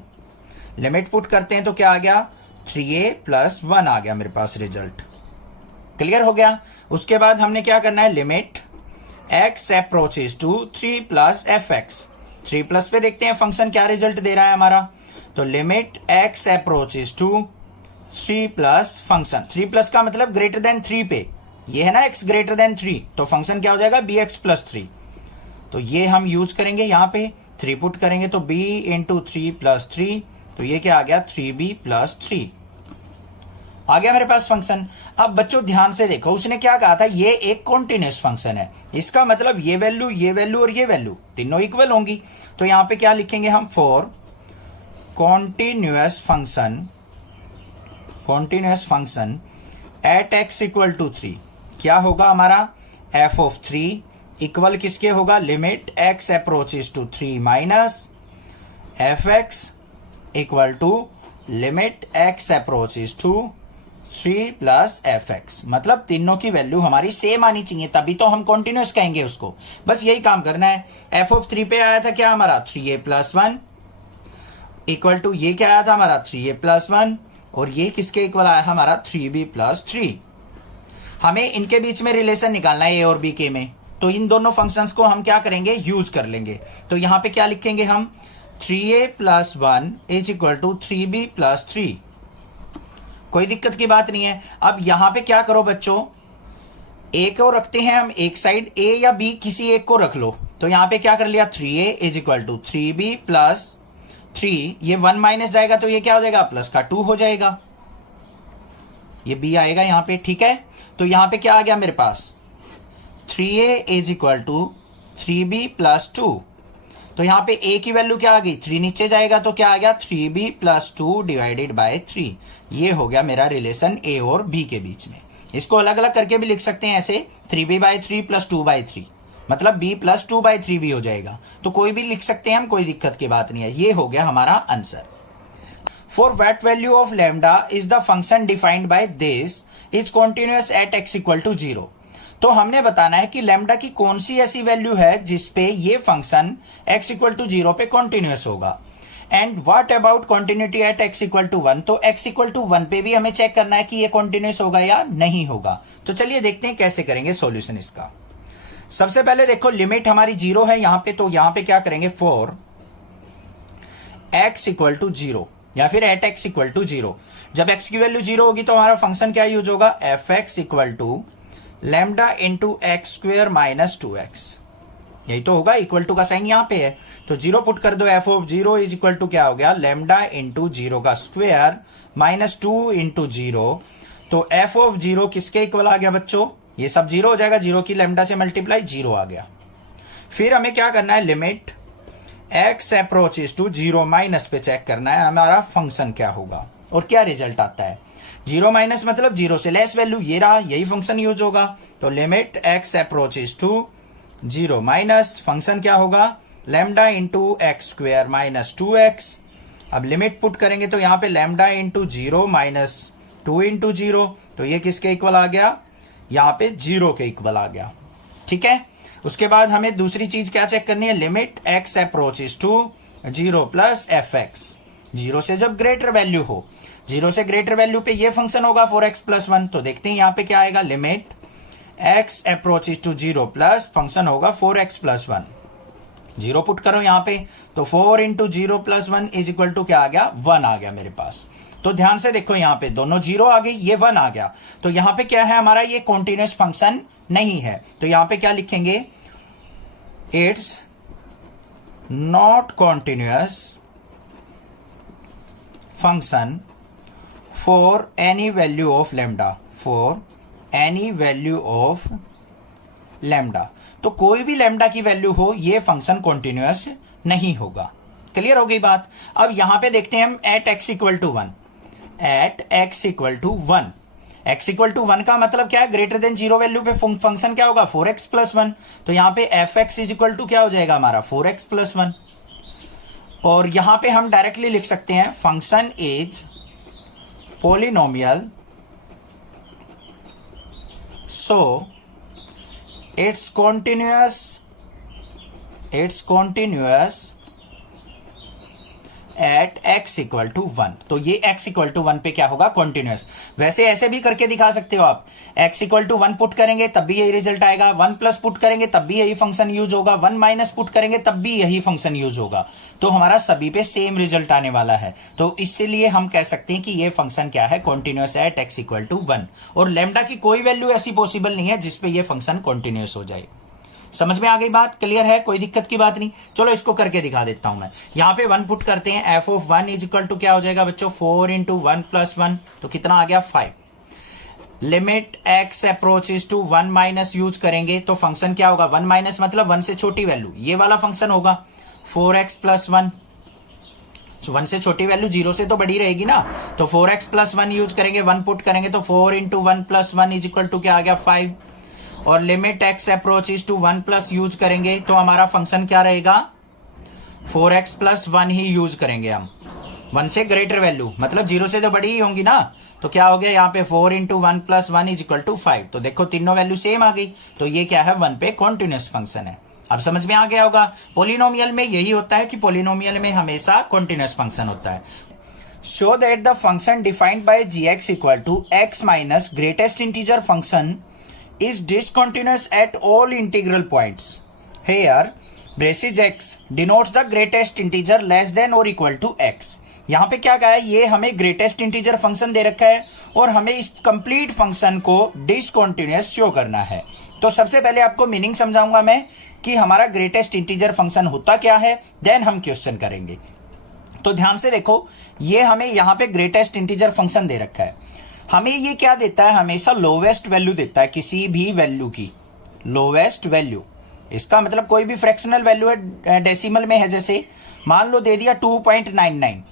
लिमिट पुट करते हैं तो क्या आ गया, 3a प्लस 1 आ गया मेरे पास रिजल्ट। क्लियर हो गया। उसके बाद हमने क्या करना है, limit x approaches to 3 plus fx। 3 plus पे देखते हैं फंक्शन क्या रिजल्ट दे रहा है हमारा, तो limit x approaches to 3 plus function, 3 plus का मतलब ग्रेटर देन 3 पे, ये है ना x ग्रेटर देन 3, तो फंक्शन क्या हो जाएगा bx प्लस 3। तो ये हम यूज करेंगे यहां पे 3 पुट करेंगे तो b इंटू 3 प्लस 3, तो ये क्या आ गया 3b प्लस 3 आ गया मेरे पास फंक्शन। अब बच्चों ध्यान से देखो उसने क्या कहा था, ये एक कॉन्टिन्यूअस फंक्शन है, इसका मतलब ये वैल्यू और ये वैल्यू तीनों इक्वल होंगी। तो यहां पे क्या लिखेंगे हम, for continuous function at x equal to 3 क्या होगा हमारा, f ऑफ 3 इक्वल किसके होगा, limit x approaches to 3 minus fx equal to limit x approaches to 3 plus fx। मतलब तीनों की वैल्यू हमारी सेम आनी चाहिए, तभी तो हम कॉन्टिन्यूअस कहेंगे उसको। बस यही काम करना है। f ऑफ 3 पे आया था क्या हमारा 3a प्लस 1 इक्वल टू ये क्या आया था हमारा 3a प्लस 1 और ये किसके इक्वल आया हमारा 3b प्लस 3। हमें इनके बीच में रिलेशन निकालना है a और b के में, तो इन दोनों फंक्शंस को हम क्या करेंगे, यूज कर लेंगे। तो यहां पे क्या लिखेंगे हम, 3a plus 1 is equal to 3b plus 3। कोई दिक्कत की बात नहीं है। अब यहां पे क्या करो बच्चों, a को रखते हैं हम एक साइड, a या b किसी एक को रख लो। तो यहां पे क्या कर लिया, 3a is equal to 3b plus 3, ये 1 माइनस जाएगा तो ये क्या हो जाएगा, प्लस का 2 हो जाएगा, ये b आएगा यहां पे। ठीक है, तो यहां पे क्या आ गया मेरे पास, 3a is equal to 3b plus 2। तो यहां पे a की वैल्यू क्या आ गई, 3 नीचे जाएगा तो क्या आ गया 3b प्लस 2 डिवाइडेड बाय 3। ये हो गया मेरा रिलेशन a और b के बीच में। इसको अलग अलग करके भी लिख सकते हैं ऐसे, 3b बाय 3 प्लस 2 बाय 3, मतलब b प्लस 2 बाय 3 भी हो जाएगा। तो कोई भी लिख सकते हैं हम, कोई दिक्कत की बात नहीं है। ये हो गया हमारा answer. For what value of lambda is the function defined by this is continuous at x equal to 0। तो हमने बताना है कि लैम्डा की कौन सी ऐसी वैल्यू है जिसपे ये फंक्शन x इक्वल टू 0 पे कॉन्टिन्यूअस होगा। And what about continuity at x equal to 1, तो x इक्वल टू 1 पे भी हमें चेक करना है कि ये कॉन्टिन्यूअस होगा या नहीं होगा। तो चलिए देखते हैं कैसे करेंगे सॉल्यूशन इसका। सबसे पहले देखो लिमिट हमारी 0 है यहां पे, तो यहां पे क्या करेंगे, फॉर x इक्वल टू 0 या फिर एट x इक्वल टू 0। जब x की वैल्यू 0 होगी तो हमारा फंक्शन क्या यूज होगा, fx equal to lambda into x square minus 2x। यही तो होगा, इक्वल टू का साइन यहाँ पे है, तो 0 पुट कर दो। F of 0 is equal to क्या हो गया, लैम्डा इंटू 0 का स्क्वायर माइनस 2 इंटू 0। तो एफ ऑफ 0 किसके इक्वल आ गया बच्चों, ये सब 0 हो जाएगा, 0 की लैम्डा से मल्टीप्लाई 0 आ गया। फिर हमें क्या करना है, limit x approaches to 0 minus पे चेक करना है हमारा फंक्शन क्या होगा और क्या रिजल्ट आता है। 0 माइनस मतलब 0 से लेस वैल्यू, ये रहा, यही फंक्शन यूज होगा। तो limit x approaches to 0 minus function क्या होगा, lambda into x square minus 2x। अब लिमिट पुट करेंगे तो यहाँ पे लैम्डा इंटू 0 माइनस 2 इंटू 0, तो ये किसके इक्वल आ गया, यहाँ पे 0 के इक्वल आ गया। ठीक है, उसके बाद हमें दूसरी चीज क्या चेक करनी है, limit x approaches to 0 plus f x. 0 से जब ग्रेटर वैल्यू हो, 0 से ग्रेटर वैल्यू पे ये फंक्शन होगा 4x प्लस 1। तो देखते हैं यहाँ पे क्या आएगा, limit x approaches to 0 plus function होगा 4x प्लस 1। 0 पुट करो यहाँ पे, तो 4 into 0 plus 1 is equal to क्या आ गया, 1 आ गया मेरे पास। तो ध्यान से देखो, यहाँ पे दोनों 0 आ गई, ये 1 आ गया। तो यहाँ पे क्या है हमारा, ये कॉन्टिन्यूस फंक्शन नहीं है। तो यहाँ पे क्या लिखेंगे, it's not continuous function for any value of lambda, for any value of lambda. तो कोई भी लैम्डा की वैल्यू हो, ये फंक्शन कॉन्टिन्यूस नहीं होगा। क्लियर हो गई बात। अब यहां पे देखते हैं हम at x equal to 1, at x equal to 1, x equal to 1 का मतलब क्या है, ग्रेटर देन 0 वैल्यू पे फंक्शन क्या होगा, 4x प्लस 1। तो यहां पे f x is equal to क्या हो जाएगा हमारा, 4x प्लस 1। और यहां पे हम डायरेक्टली लिख सकते हैं, function is polynomial so it's continuous at x equal to 1। तो ये x इक्वल टू 1 पे क्या होगा, कॉन्टिन्यूअस। वैसे ऐसे भी करके दिखा सकते हो आप, x इक्वल टू 1 पुट करेंगे तब भी यही रिजल्ट आएगा, 1 प्लस पुट करेंगे तब भी यही फंक्शन यूज होगा, 1 माइनस पुट करेंगे तब भी यही फंक्शन यूज होगा। तो हमारा सभी पे सेम रिजल्ट आने वाला है। तो इसलिए हम कह सकते हैं कि ये फंक्शन क्या है, continuous at x equal to 1। और लैम्डा की कोई वैल्यू ऐसी पॉसिबल नहीं है जिसपे ये फंक्शन कॉन्टिन्यूअस हो जाए। समझ में आ गई बात, क्लियर है, कोई दिक्कत की बात नहीं। चलो इसको करके दिखा देता हूं मैं। यहां पे 1 पुट करते हैं, f of 1 is equal to क्या हो जाएगा बच्चों, 4 इंटू 1 प्लस 1, तो कितना आ गया 5। Limit x approaches to 1 minus use करेंगे तो फंक्शन क्या होगा, 1 माइनस मतलब 1 से छोटी वैल्यू, ये वाला फंक्शन होगा 4x प्लस 1। 1 से छोटी वैल्यू 0 से तो बड़ी रहेगी ना, तो 4x प्लस 1 यूज करेंगे, 1 पुट करेंगे तो 4 into 1 plus 1 is equal to क्या आ गया 5। और limit x approaches to 1 plus use करेंगे तो हमारा फंक्शन क्या रहेगा, 4x प्लस 1 ही यूज करेंगे हम। 1 से ग्रेटर वैल्यू मतलब 0 से तो बड़ी ही होंगी ना, तो क्या हो गया यहाँ पे 4 into 1 plus 1 is equal to 5। तो देखो तीनों वैल्यू सेम आ गई, तो ये क्या है, 1 पे कॉन्टिन्यूअस फंक्शन है। अब समझ में आ गया होगा। पोलिनोमियल में यही होता है कि पोलिनोमियल में हमेशा कॉन्टिन्यूअस फंक्शन होता है। Show that the function defined by gx equal to x minus greatest integer function is discontinuous at all integral points. Here, braces x denotes the greatest integer less than or equal to x. यहां पे क्या कहा है, ये हमें ग्रेटेस्ट इंटीजर फंक्शन दे रखा है और हमें इस कंप्लीट फंक्शन को डिसकॉन्टिन्यूअस शो करना है। तो सबसे पहले आपको मीनिंग समझाऊंगा मैं कि हमारा ग्रेटेस्ट इंटीजर फंक्शन होता क्या है, देन हम क्वेश्चन करेंगे। तो ध्यान से देखो, ये हमें यहां पे ग्रेटेस्ट इंटीजर फंक्शन दे रखा है। हमें ये क्या देता है, हमेशा लोवेस्ट वैल्यू देता है किसी भी वैल्यू की, लोवेस्ट वैल्यू। इसका मतलब कोई भी फ्रैक्शनल वैल्यू है, डेसिमल में है, जैसे मान लो दे दिया 2.99।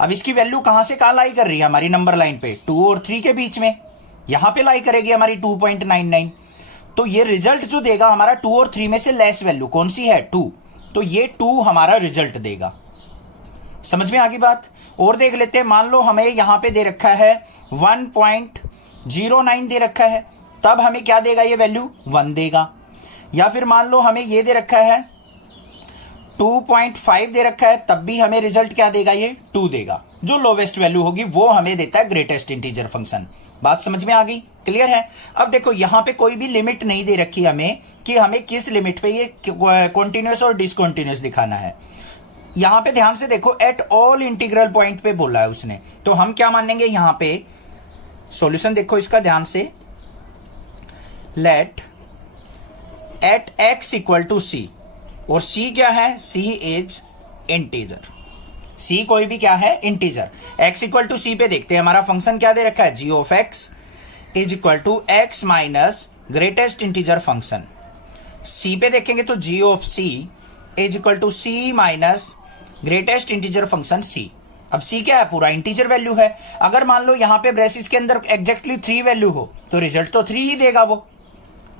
अब इसकी वैल्यू कहां से कहां लाई कर रही है, हमारी नंबर लाइन पे 2 और 3 के बीच में, यहां पे लाई करेगी हमारी 2.99। तो ये रिजल्ट जो देगा हमारा 2 और 3 में से लेस वैल्यू कौन सी है, 2। तो ये 2 हमारा रिजल्ट देगा। समझ में आ गई बात। और देख लेते हैं, मान लो हमें यहां पे दे रखा है 1.09 दे रखा है, तब हमें क्या देगा, ये वैल्यू 1 देगा। या फिर मान लो हमें ये दे रखा है 2.5 दे रखा है, तब भी हमें रिजल्ट क्या देगा, ये 2 देगा। जो लोवेस्ट वैल्यू होगी वो हमें देता है ग्रेटेस्ट इंटीजर फंक्शन। बात समझ में आ गई, क्लियर है। अब देखो यहां पे कोई भी लिमिट नहीं दे रखी हमें कि हमें किस लिमिट पे ये कॉन्टिन्यूअस और डिसकॉन्टिन्यूअस दिखाना है। यहां पे ध्यान से देखो, एट ऑल इंटीग्रल पॉइंट पे बोला है उसने, तो हम क्या मानेंगे यहां पे, सॉल्यूशन देखो इसका ध्यान से, let at x equal to c, और c क्या है, c इज इंटीजर, c कोई भी क्या है, integer. x equal to c पे देखते हैं, हमारा फंक्शन क्या दे रखा है, g of x is equal to x minus greatest integer function. c पे देखेंगे तो g of c is equal to c minus greatest integer function c। अब c क्या है, पूरा इंटीजर वैल्यू है। अगर मान लो यहां पे ब्रेसिस के अंदर एग्जैक्टली 3 वैल्यू हो तो रिजल्ट तो 3 ही देगा वो,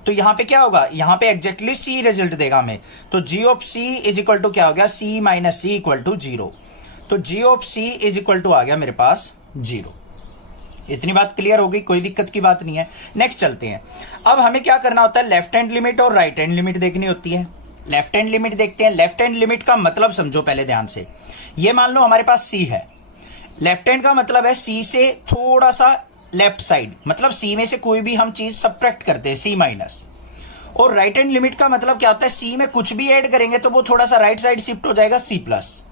तो यहां पे क्या होगा, यहां पे एग्जैक्टली c रिजल्ट देगा हमें। तो g of c is equal to क्या हो गया, c minus c equal to 0। तो g of c is equal to आ गया मेरे पास 0। इतनी बात क्लियर हो गई, कोई दिक्कत की बात नहीं है। नेक्स्ट चलते हैं। अब हमें क्या करना होता है, लेफ्ट हैंड लिमिट और राइट हैंड लिमिट देखनी होती है। लेफ्ट हैंड लिमिट देखते हैं। लेफ्ट हैंड लिमिट का मतलब समझो पहले ध्यान से। ये मान लो हमारे पास c है, लेफ्ट हैंड का मतलब है c से थोड़ा सा लेफ्ट साइड, मतलब c में से कोई भी हम चीज सब्ट्रैक्ट करते हैं, c माइनस। और राइट हैंड लिमिट का मतलब क्या होता है, c में कुछ भी ऐड करेंगे तो वो थोड़ा सा राइट साइड शिफ्ट हो जाएगा, c प्लस।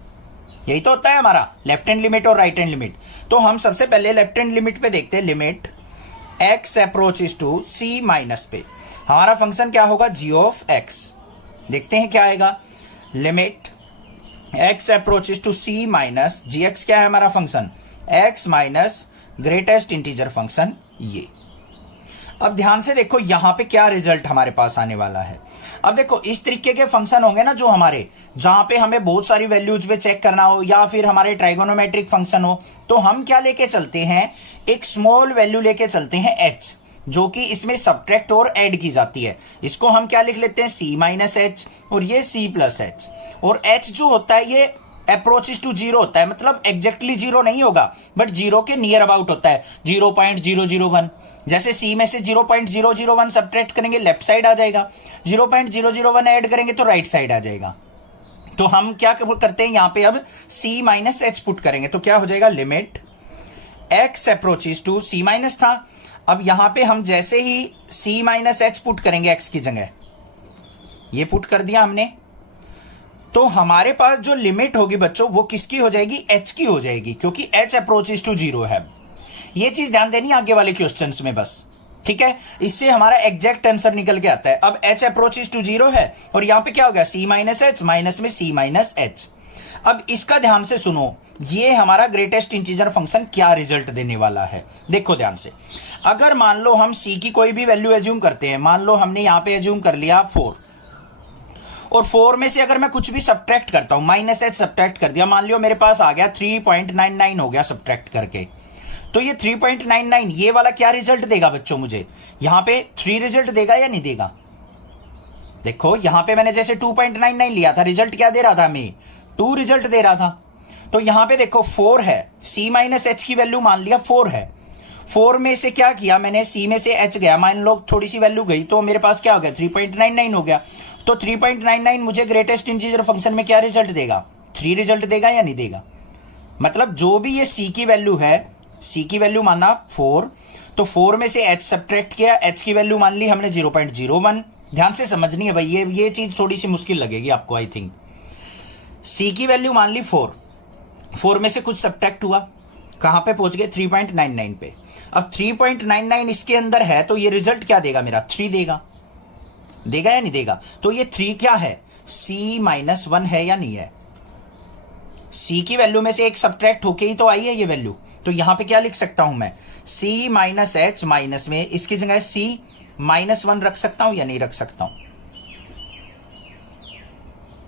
यही तो होता है हमारा लेफ्ट हैंड लिमिट और राइट हैंड लिमिट। तो हम सबसे पहले लेफ्ट हैंड लिमिट पे देखते हैं, limit x approaches to c minus पे हमारा फंक्शन क्या होगा, g ऑफ x। देखते हैं क्या आएगा, limit x approaches to c minus gx क्या है हमारा function, x minus greatest integer function ये। अब ध्यान से देखो यहां पे क्या रिजल्ट हमारे पास आने वाला है। अब देखो इस तरीके के फंक्शन होंगे ना जो हमारे, जहां पे हमें बहुत सारी वैल्यूज पे चेक करना हो या फिर हमारे ट्राइगोनोमेट्रिक फंक्शन हो, तो हम क्या लेके चलते हैं, एक स्मॉल वैल्यू लेके चलते हैं h, जो कि इसमें सब्ट्रैक्ट और ऐड की जाती है। इसको हम क्या लिख लेते हैं, c माइनस एच, और ये c प्लस एच। और h जो होता है ये अप्रोचेस टू 0 होता है, मतलब एग्जैक्टली 0 नहीं होगा बट 0 के नियर अबाउट होता है, 0.001। जैसे c में से 0.001 सब्ट्रैक्ट करेंगे लेफ्ट साइड आ जाएगा, 0.001 ऐड करेंगे तो राइट साइड आ जाएगा। तो हम क्या करते हैं, यहां पे अब c माइनस एच पुट करेंगे तो क्या हो जाएगा, limit x approaches to c minus था। अब यहां पे हम जैसे ही c माइनस एच पुट करेंगे x की जगह, ये पुट कर दिया हमने, तो हमारे पास जो लिमिट होगी बच्चों वो किसकी हो जाएगी, h की हो जाएगी, क्योंकि h अप्रोचेस टू 0 है। ये चीज ध्यान देनी आगे वाले क्वेश्चंस में बस, ठीक है। इससे हमारा एग्जैक्ट आंसर निकल के आता है। अब h अप्रोचेस टू 0 है और यहां पे क्या हो गया, c माइनस एच, माइनस में c माइनस एच। अब इसका ध्यान से सुनो, ये हमारा ग्रेटेस्ट इंटीजर फंक्शन क्या रिजल्ट देने वाला है, देखो ध्यान से। अगर मान लो हम c की कोई भी वैल्यू एज्यूम करते हैं, मान लो हमने यहां पे एज्यूम कर लिया 4, और 4 में से अगर मैं कुछ भी सब्ट्रैक्ट करता हूं, माइनस एच सब्ट्रैक्ट कर दिया, मान लो मेरे पास आ गया 3.99 हो गया सब्ट्रैक्ट करके, तो ये 3.99 ये वाला क्या रिजल्ट देगा बच्चों, मुझे यहां पे 3 रिजल्ट देगा या नहीं देगा। देखो यहां पे मैंने जैसे 2.99 लिया था, रिजल्ट क्या दे रहा था, हमें 2 रिजल्ट दे रहा था। तो यहां पे देखो 4 है, c माइनस एच की वैल्यू मान लिया 4 है, 4 में से क्या किया मैंने, c में से h गया, मान लो थोड़ी सी वैल्यू गई तो मेरे पास क्या हो गया, 3.99 हो गया। तो 3.99 मुझे ग्रेटेस्ट इंटीजर फंक्शन में क्या रिजल्ट देगा, 3 रिजल्ट देगा या नहीं देगा। मतलब जो भी ये c की वैल्यू है, c की वैल्यू माना 4, तो 4 में से h सब्ट्रैक्ट किया, h की वैल्यू मान ली हमने 0.01। ध्यान से समझनी है भाई, ये चीज थोड़ी सी मुश्किल लगेगी आपको आई थिंक। c की वैल्यू मान ली 4 में से कुछ सब्ट्रैक्ट हुआ, कहां पे पहुंच गए, 3.99 पे। अब 3.99 इसके अंदर है तो ये रिजल्ट क्या देगा मेरा, 3 देगा या नहीं देगा। तो ये 3 क्या है, c माइनस 1 है या नहीं है। c की वैल्यू में से एक सब्ट्रैक्ट होके ही तो आई है ये वैल्यू, तो यहां पे क्या लिख सकता हूं मैं, c माइनस एच, माइनस में इसकी जगह c माइनस 1 रख सकता हूं या नहीं रख सकता हूं,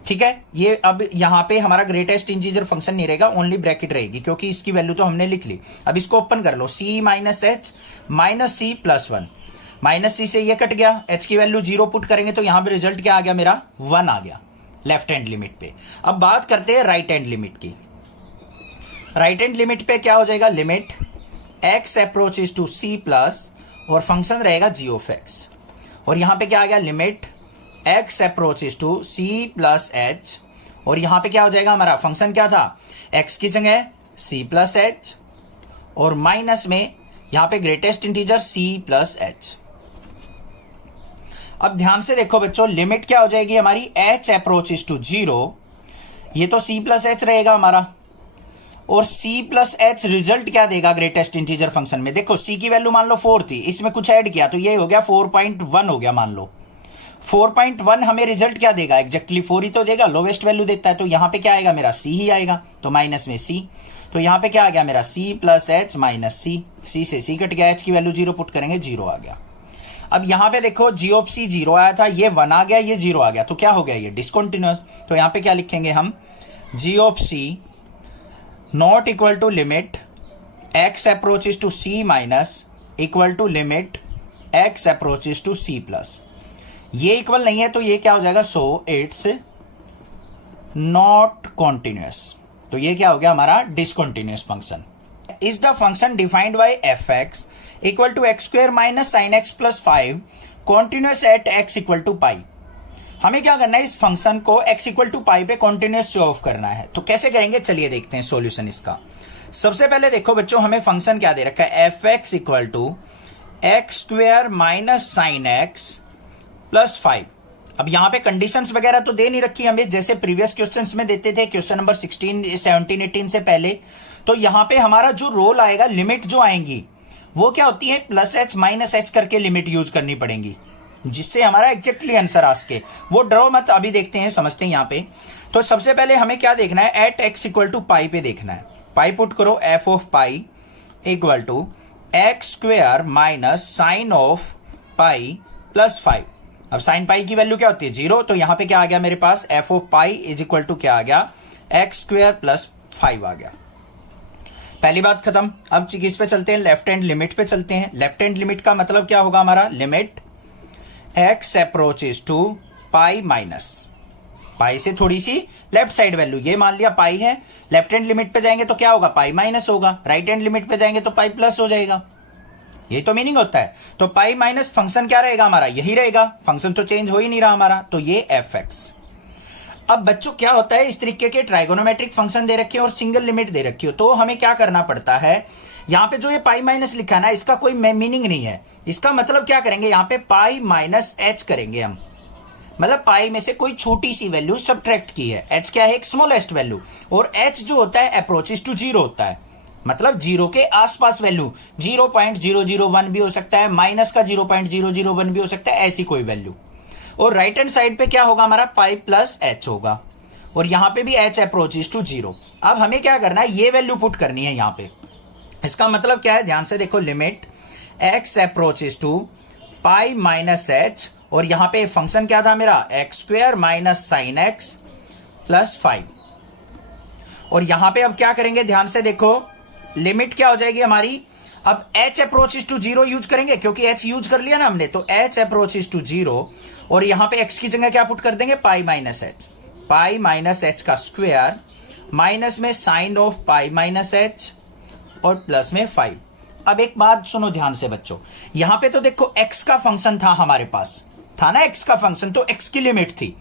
ठीक है। ये अब यहां पे हमारा ग्रेटेस्ट इंटीजर फंक्शन नहीं रहेगा, ओनली ब्रैकेट रहेगी, क्योंकि इसकी वैल्यू तो हमने लिख ली। अब इसको ओपन कर लो, c minus h minus c plus 1, minus c से ये कट गया, h की वैल्यू 0 पुट करेंगे तो यहां पे रिजल्ट क्या आ गया मेरा, 1 आ गया लेफ्ट हैंड लिमिट पे। अब बात करते हैं राइट हैंड लिमिट की। राइट हैंड लिमिट पे क्या हो जाएगा, limit x approaches to c plus, और फंक्शन रहेगा g ऑफ x, और यहां पे क्या आ गया, limit x approaches to c plus h, और यहां पे क्या हो जाएगा, हमारा फंक्शन क्या था, x की जगह c प्लस h, और माइनस में यहां पे greatest integer c plus h। अब ध्यान से देखो बच्चों, लिमिट क्या हो जाएगी हमारी, h अप्रोचेस टू 0, ये तो c प्लस h रहेगा हमारा, और c प्लस एच रिजल्ट क्या देगा ग्रेटेस्ट इंटीजर फंक्शन में। देखो c की वैल्यू मान लो 4 थी, इसमें कुछ ऐड किया तो ये हो गया 4.1 हो गया, मान लो 4.1 हमें रिजल्ट क्या देगा, एग्जैक्टली 4 ही तो देगा, लोवेस्ट वैल्यू देता है, तो यहां पे क्या आएगा मेरा सी ही आएगा, तो माइनस में सी, तो यहां पे क्या आ गया मेरा सी प्लस एच माइनस सी से सी कट गया, एच की वैल्यू 0 पुट करेंगे 0 आ गया। अब यहां पे देखो जी ऑफ सी 0 आया था, ये 1 आ गया, ये 0 आ गया, तो क्या हो गया ये डिसकंटिन्यूअस। तो यहां पे क्या लिखेंगे हम, g of c not equal to limit x approaches to c minus equal to limit x approaches to c plus. ये इक्वल नहीं है तो ये क्या हो जाएगा, सो इट्स नॉट कॉन्टिन्यूअस, तो ये क्या हो गया हमारा discontinuous function. Is the function defined by f x equal to x square minus sine x plus 5 continuous at x equal to pi. हमें क्या करना है, इस फंक्शन को x इक्वल टू पाई पे कॉन्टिन्यूअस शो ऑफ करना है। तो कैसे करेंगे, चलिए देखते हैं सॉल्यूशन इसका। सबसे पहले देखो बच्चों, हमें फंक्शन क्या दे रखा है, f x equal to x square minus sine x plus 5। अब यहां पे कंडीशंस वगैरह तो दे नहीं रखी हमें, जैसे प्रीवियस क्वेश्चंस में देते थे, क्वेश्चन नंबर 16, 17, 18 से पहले। तो यहां पे हमारा जो रोल आएगा, लिमिट जो आएंगी वो क्या होती है, प्लस एच माइनस एच करके लिमिट यूज करनी पड़ेंगी, जिससे हमारा एग्जैक्टली आंसर आ सके। वो ड्रॉ मत, अभी देखते हैं, समझते हैं यहां पे। तो सबसे पहले हमें क्या देखना है, at x equal to pi पे देखना है। पाई पुट करो, f of pi equal to x square minus sine of pi plus 5। अब साइन पाई की वैल्यू क्या होती है, 0, तो यहां पे क्या आ गया मेरे पास, f of pi is equal to क्या आ गया, एक्स स्क्वायर प्लस 5 आ गया। पहली बात खत्म। अब किस पे चलते हैं, लेफ्ट हैंड लिमिट पे चलते हैं। लेफ्ट हैंड लिमिट का मतलब क्या होगा हमारा, limit x approaches to pi minus, pi से थोड़ी सी लेफ्ट साइड वैल्यू, ये मान लिया पाई है, लेफ्ट हैंड लिमिट पे जाएंगे तो क्या होगा, पाई माइनस होगा, राइट हैंड लिमिट पे जाएंगे तो पाई प्लस हो जाएगा। ये तो मीनिंग होता है। तो पाई माइनस फंक्शन क्या रहेगा हमारा, यही रहेगा, फंक्शन तो चेंज हो ही नहीं रहा हमारा, तो ये एफ एक्स। अब बच्चों क्या होता है, इस तरीके के ट्राइगोनोमेट्रिक फंक्शन दे रखे हो और सिंगल लिमिट दे रखी हो, तो हमें क्या करना पड़ता है, यहां पे जो ये पाई माइनस लिखा है ना, इसका कोई मीनिंग नहीं है। इसका मतलब क्या करेंगे, यहां पे पाई माइनस एच करेंगे हम, मतलब पाई में से कोई छोटी सी वैल्यू सब्ट्रैक्ट की है। एच क्या है, एक स्मॉलेस्ट वैल्यू, और एच जो होता है अप्रोचेस टू 0 होता है, मतलब 0 के आसपास वैल्यू, 0.001 भी हो सकता है, माइनस का 0.001 भी हो सकता है, ऐसी कोई वैल्यू। और राइट हैंड साइड पे क्या होगा हमारा, पाई प्लस एच होगा, और यहां पे भी एच अप्रोचेस टू 0। अब हमें क्या करना है, ये वैल्यू पुट करनी है यहां पे। इसका मतलब क्या है, ध्यान से देखो, limit x approaches to pi minus h, और यहां पे फंक्शन क्या था मेरा, x square minus sine x plus 5। और यहां पे अब क्या करेंगे, ध्यान से देखो, लिमिट क्या हो जाएगी हमारी, अब h अप्रोचेस टू 0 यूज करेंगे, क्योंकि h यूज कर लिया ना हमने, तो h अप्रोचेस टू 0, और यहां पे x की जगह क्या पुट कर देंगे, pi minus h, pi minus h का स्क्वायर, माइनस में sine of pi minus h, और प्लस में 5। अब एक बात सुनो ध्यान से बच्चों, यहां पे तो देखो x का फंक्शन था हमारे पास, था ना x का फंक्शन, तो x की लिमिट थी।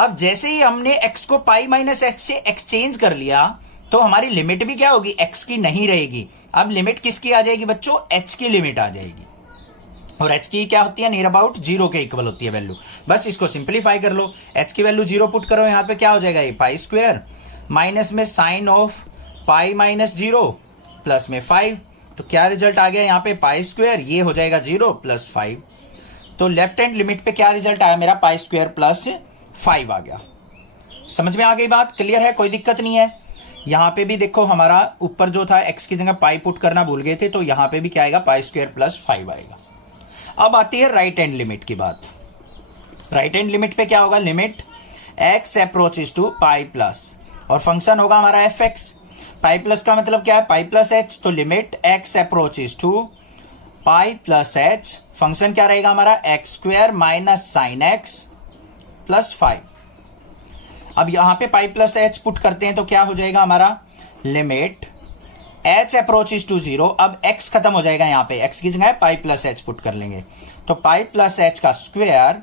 अब जैसे ही हमने x को पाई माइनस एच से एक्सचेंज कर लिया, तो हमारी लिमिट भी क्या होगी, x की नहीं रहेगी। अब लिमिट किसकी आ जाएगी बच्चों, h की लिमिट आ जाएगी, और h की क्या होती है, नियर अबाउट 0 के इक्वल होती है वैल्यू। बस इसको सिंप्लीफाई कर लो, h की वैल्यू 0 पुट करो, यहां पे क्या हो जाएगा, ये पाई स्क्वायर माइनस में sine of pi minus 0 plus में 5। तो क्या रिजल्ट आ गया यहाँ पे, पाई स्क्वायर, ये हो जाएगा 0 प्लस 5। तो लेफ्ट हैंड लिमिट पे क्या रिजल्ट आया मेरा, पाई स्क्वायर प्लस 5 आ गया। समझ में आ गई बात, क्लियर है, कोई दिक्कत नहीं है। यहां पे भी देखो, हमारा ऊपर जो था x की जगह पाई पुट करना भूल गए थे, तो यहां पे भी क्या आएगा, पाई स्क्वायर प्लस 5 आएगा। अब आती है राइट हैंड लिमिट की बात। राइट हैंड लिमिट पे क्या होगा, limit x approaches to pi plus, और फंक्शन होगा हमारा एफ एक्स। पाई प्लस का मतलब क्या है, पाई प्लस एच, तो limit x approaches to pi plus h, function क्या रहेगा हमारा, x square minus sine x plus 5। अब यहां पे पाई प्लस एच पुट करते हैं तो क्या हो जाएगा हमारा, लिमिट h अप्रोचेस टू 0। अब x खत्म हो जाएगा, यहां पे x की जगह पाई प्लस एच पुट कर लेंगे, तो पाई प्लस एच का square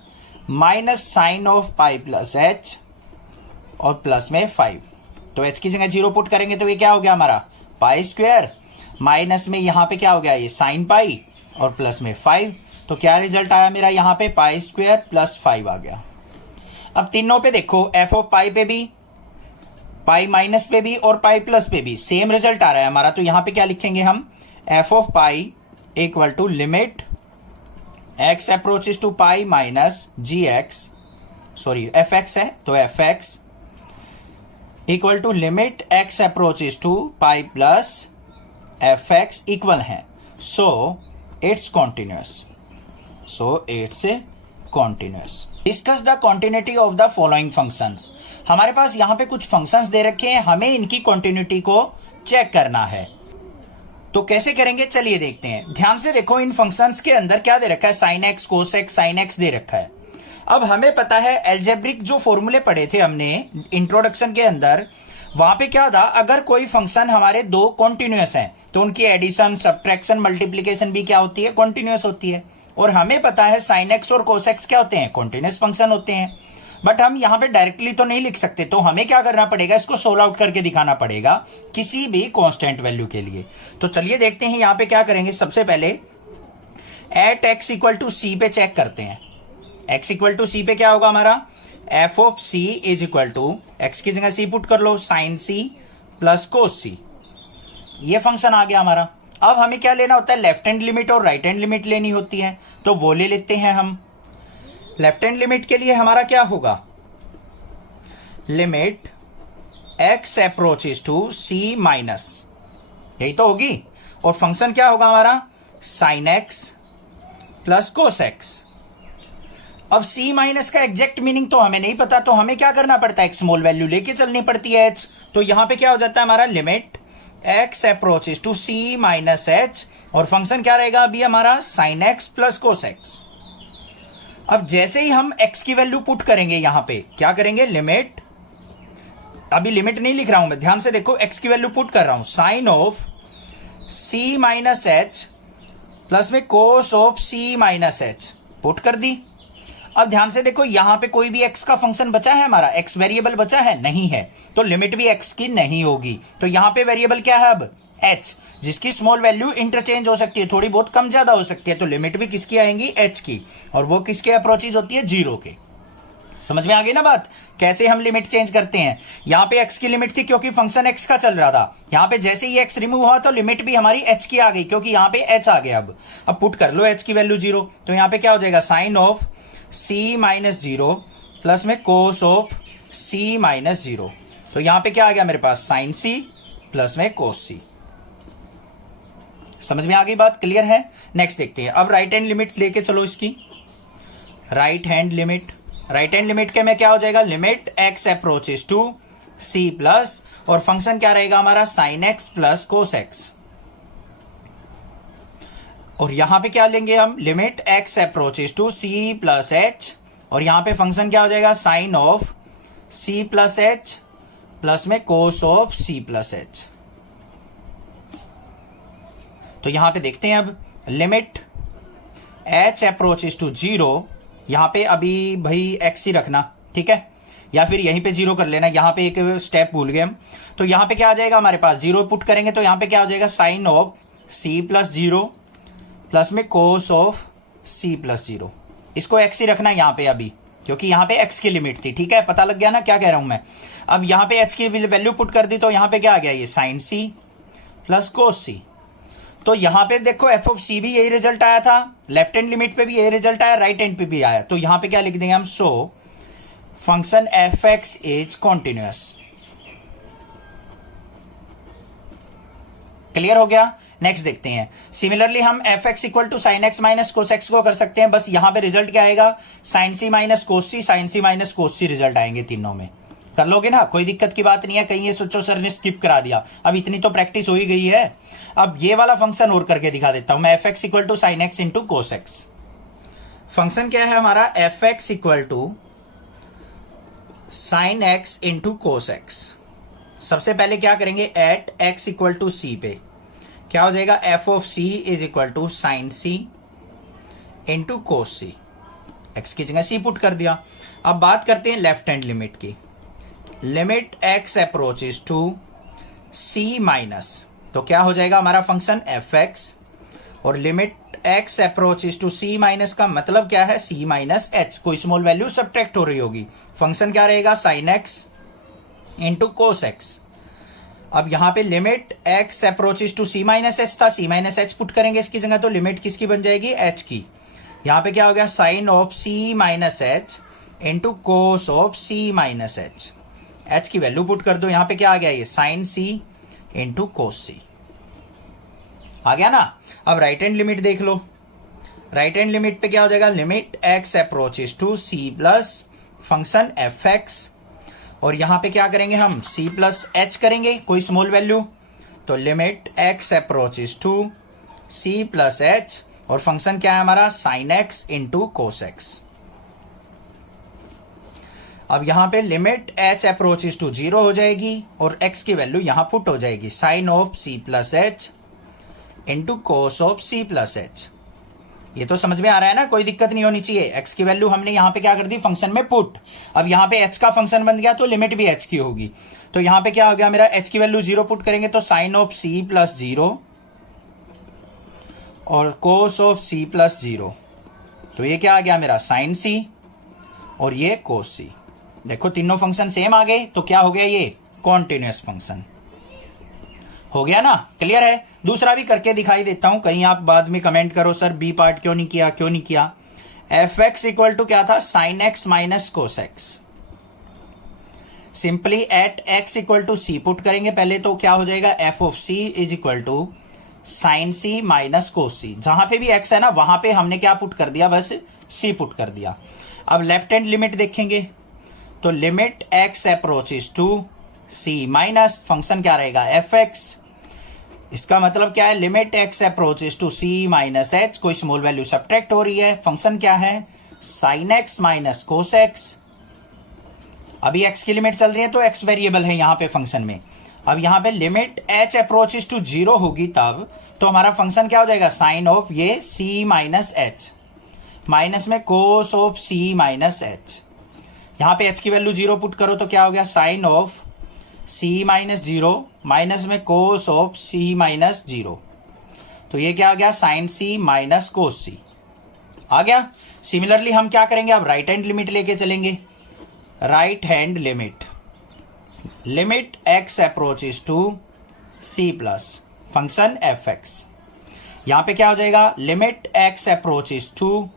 minus sine of pi plus h, और प्लस में 5। तो h की जगह 0 पुट करेंगे तो ये क्या हो गया हमारा, पाई स्क्वायर, माइनस में यहां पे क्या हो गया, ये साइन पाई, और प्लस में 5। तो क्या रिजल्ट आया मेरा यहां पे, पाई स्क्वायर प्लस 5 आ गया। अब तीनों पे देखो, एफ ऑफ पाई पे भी, पाई माइनस पे भी, और पाई प्लस पे भी सेम रिजल्ट आ रहा है हमारा। तो यहां पे क्या लिखेंगे हम, f of pi equal to limit x approaches to pi minus g x, sorry f x है तो f x equal to limit x approaches to pi plus f x equal है। So it's continuous, so it's continuous. Discuss the continuity of the following functions. हमारे पास यहां पे कुछ फंक्शंस दे रखे हैं, हमें इनकी कॉन्टिन्यूटी को चेक करना है। तो कैसे करेंगे चलिए देखते हैं। ध्यान से देखो, इन फंक्शंस के अंदर क्या दे रखा है, sine x, cos x, sine x दे रखा है। अब हमें पता है एल्जेब्रिक जो फॉर्मूले पढ़े थे हमने इंट्रोडक्शन के अंदर, वहां पे क्या था, अगर कोई फंक्शन हमारे दो कॉन्टिन्यूअस हैं तो उनकी एडिशन, सब्ट्रैक्शन, मल्टीप्लीकेशन भी क्या होती है, कॉन्टिन्यूअस होती है। और हमें पता है साइन एक्स और कोस एक्स क्या होते हैं, कॉन्टिन्यूअस फंक्शन होते हैं। बट हम यहां पे डायरेक्टली तो नहीं लिख सकते, तो हमें क्या करना पड़ेगा, इसको सोल्व आउट करके दिखाना पड़ेगा किसी भी कांस्टेंट वैल्यू के लिए। तो चलिए देखते हैं यहां पे क्या करेंगे। सबसे पहले eight x equal to c पे चेक करते हैं। एक्स इक्वल टू सी पे क्या होगा हमारा, f of c is equal to, x की जगह सी पुट कर लो, साइन सी प्लस कोस सी। ये फंक्शन आ गया हमारा। अब हमें क्या लेना होता है, लेफ्ट हैंड लिमिट और राइट हैंड लिमिट लेनी होती है, तो वो ले लेते हैं हम। लेफ्ट हैंड लिमिट के लिए हमारा क्या होगा, limit x approaches to c minus, यही तो होगी। और फंक्शन क्या होगा हमारा, sine x plus cos x. अब c माइनस का एग्जैक्ट मीनिंग तो हमें नहीं पता, तो हमें क्या करना पड़ता है, एक स्मॉल वैल्यू लेके चलनी पड़ती है h। तो यहां पे क्या हो जाता है हमारा, limit x approaches to c minus h, और फंक्शन क्या रहेगा अभी हमारा, sine x plus cos x। अब जैसे ही हम x की वैल्यू पुट करेंगे, यहां पे क्या करेंगे, लिमिट, अभी लिमिट नहीं लिख रहा हूं मैं, ध्यान से देखो, x की वैल्यू पुट कर रहा हूं, sine of c minus h plus में cos of c minus h put कर दी। अब ध्यान से देखो, यहां पे कोई भी x का फंक्शन बचा है हमारा, x वेरिएबल बचा है, नहीं है, तो लिमिट भी x की नहीं होगी। तो यहां पे वेरिएबल क्या है अब, h, जिसकी स्मॉल वैल्यू इंटरचेंज हो सकती है, थोड़ी बहुत कम ज्यादा हो सकती है। तो लिमिट भी किसकी आएंगी, h की, और वो किसके अप्रोचेज होती है, जीरो के। समझ में आ गई ना बात, कैसे हम लिमिट चेंज करते हैं। यहां पे x की लिमिट थी क्योंकि फंक्शन x का चल रहा था, यहां पे जैसे ही x रिमूव हुआ तो लिमिट भी हमारी h की आ गई, क्योंकि यहां पे h आ गया। अब पुट कर लो h की वैल्यू जीरो, तो यहां पे क्या हो जाएगा, sine of c minus zero plus में cos of c minus zero. तो यहां पे क्या आ गया मेरे पास, साइन c प्लस में कोस c। समझ में आ गई बात, क्लियर है। नेक्स्ट देखते हैं। अब राइट हैंड लिमिट लेके चलो इसकी, right hand limit, right hand limit के में क्या हो जाएगा, limit x approaches to c plus, और फंक्शन क्या रहेगा हमारा, sine x plus cos x। और यहां पे क्या लेंगे हम, limit x approaches to c plus h, और यहां पे फंक्शन क्या हो जाएगा, sine of c plus h plus में cos of c plus h। तो यहां पे देखते हैं अब, limit h approaches to zero, यहां पे अभी भाई x ही रखना, ठीक है, या फिर यहीं पे जीरो कर लेना, यहां पे एक स्टेप भूल गए हम। तो यहां पे क्या आ जाएगा हमारे पास, जीरो पुट करेंगे तो यहां पे क्या हो जाएगा, sine of c plus zero plus में cos of c plus zero. इसको x ही रखना यहां पे अभी, क्योंकि यहां पे x की लिमिट थी, ठीक है, पता लग गया ना क्या कह रहा हूं मैं। अब यहां पे h की वैल्यू पुट कर दी, तो यहां पे क्या आ गया, ये sine c plus cos c। तो यहां पे देखो एफ ऑफ सी भी यही रिजल्ट आया था, लेफ्ट हैंड लिमिट पे भी यही रिजल्ट आया, राइट हैंड पे भी आया। तो यहां पे क्या लिख देंगे हम, so function f x is continuous. Clear हो गया। नेक्स्ट देखते हैं। सिमिलरली हम f x equal to sine x minus cos x को कर सकते हैं, बस यहां पे रिजल्ट क्या आएगा, साइन सी माइनस कोस सी, साइन सी माइनस कोस सी रिजल्ट आएंगे तीनों में। कर लोगे ना, कोई दिक्कत की बात नहीं है। कहीं ये सोचो सर ने स्किप करा दिया, अब इतनी तो प्रैक्टिस हो ही गई है। अब ये वाला फंक्शन और करके दिखा देता हूं मैं, f x equal to sine x into cos x. Function क्या है हमारा, f x equal to sine x into cos x. सबसे पहले क्या करेंगे, at x equal to c पे क्या हो जाएगा, f of c is equal to sine c into cos c. X की जगह सी पुट कर दिया। अब बात करते हैं लेफ्ट हैंड लिमिट की, limit x approaches to c minus, तो क्या हो जाएगा हमारा फंक्शन एफ एक्स, और limit x approaches to c minus का मतलब क्या है, सी माइनस एच, कोई स्मॉल वैल्यू सब्ट्रैक्ट हो रही होगी। फंक्शन क्या रहेगा, sine x into cos x. अब यहां पे limit x approaches to c minus h था, c माइनस एच पुट करेंगे इसकी जगह, तो लिमिट किसकी बन जाएगी, h की। यहां पे क्या हो गया, sine of c minus h into cos of c minus h. H की वैल्यू पुट कर दो, यहां पे क्या आ गया, ये साइन सी इंटू कोस सी आ गया ना। अब राइट हैंड लिमिट देख लो, राइट हैंड लिमिट पे क्या हो जाएगा, limit x approaches to c plus function f x, और यहां पे क्या करेंगे हम, सी प्लस एच करेंगे कोई स्मॉल वैल्यू, तो limit x approaches to c plus h, और फंक्शन क्या है हमारा, sine x into cos x. अब यहां पे लिमिट एच अप्रोचेस टू 0 हो जाएगी और एक्स की वैल्यू यहां पुट हो जाएगी, sine of c plus h into cos of c plus h. ये तो समझ में आ रहा है ना, कोई दिक्कत नहीं होनी चाहिए। एक्स की वैल्यू हमने यहां पे क्या कर दी, फंक्शन में पुट। अब यहां पे एच का फंक्शन बन गया तो लिमिट भी एच की होगी, तो यहां पे क्या हो गया मेरा, एच की वैल्यू 0 पुट करेंगे तो साइन ऑफ सी प्लस 0 और कोस ऑफ सी प्लस 0, तो ये क्या आ गया मेरा, साइन सी और ये कोस सी। देखो तीनों फंक्शन सेम आ गए, तो क्या हो गया, ये कॉन्टिन्यूअस फंक्शन हो गया ना। क्लियर है। दूसरा भी करके दिखाई देता हूं, कहीं आप बाद में कमेंट करो सर बी पार्ट क्यों नहीं किया, क्यों नहीं किया। एफ एक्स इक्वल टू क्या था, sine x minus cos x. Simply at x equal to c put करेंगे पहले, तो क्या हो जाएगा, f of c is equal to sine c minus cos c. जहां पे भी एक्स है ना वहां पे हमने क्या पुट कर दिया, बस सी पुट कर दिया। अब लेफ्ट हैंड लिमिट देखेंगे, तो limit x approaches to c minus function क्या रहेगा, एफ एक्स। इसका मतलब क्या है, limit x approaches to c minus h, कोई स्मॉल वैल्यू सब्ट्रैक्ट हो रही है, फंक्शन क्या है, sine x minus cos x. अभी एक्स की लिमिट चल रही है तो एक्स वेरिएबल है यहां पे फंक्शन में। अब यहां पे लिमिट एच अप्रोचेस टू 0 होगी तब, तो हमारा फंक्शन क्या हो जाएगा, साइन ऑफ ये सी माइनस एच माइनस में cos of c minus h. यहां पे एच की वैल्यू 0 पुट करो तो क्या हो गया, sine of c minus 0 minus में कोस ऑफ सी माइनस 0, तो ये क्या आ गया, साइन सी माइनस कोस सी आ गया। सिमिलरली हम क्या करेंगे, अब राइट हैंड लिमिट लेके चलेंगे। Right hand limit, limit x approaches to c plus function f x. यहां पे क्या हो जाएगा, limit x approaches to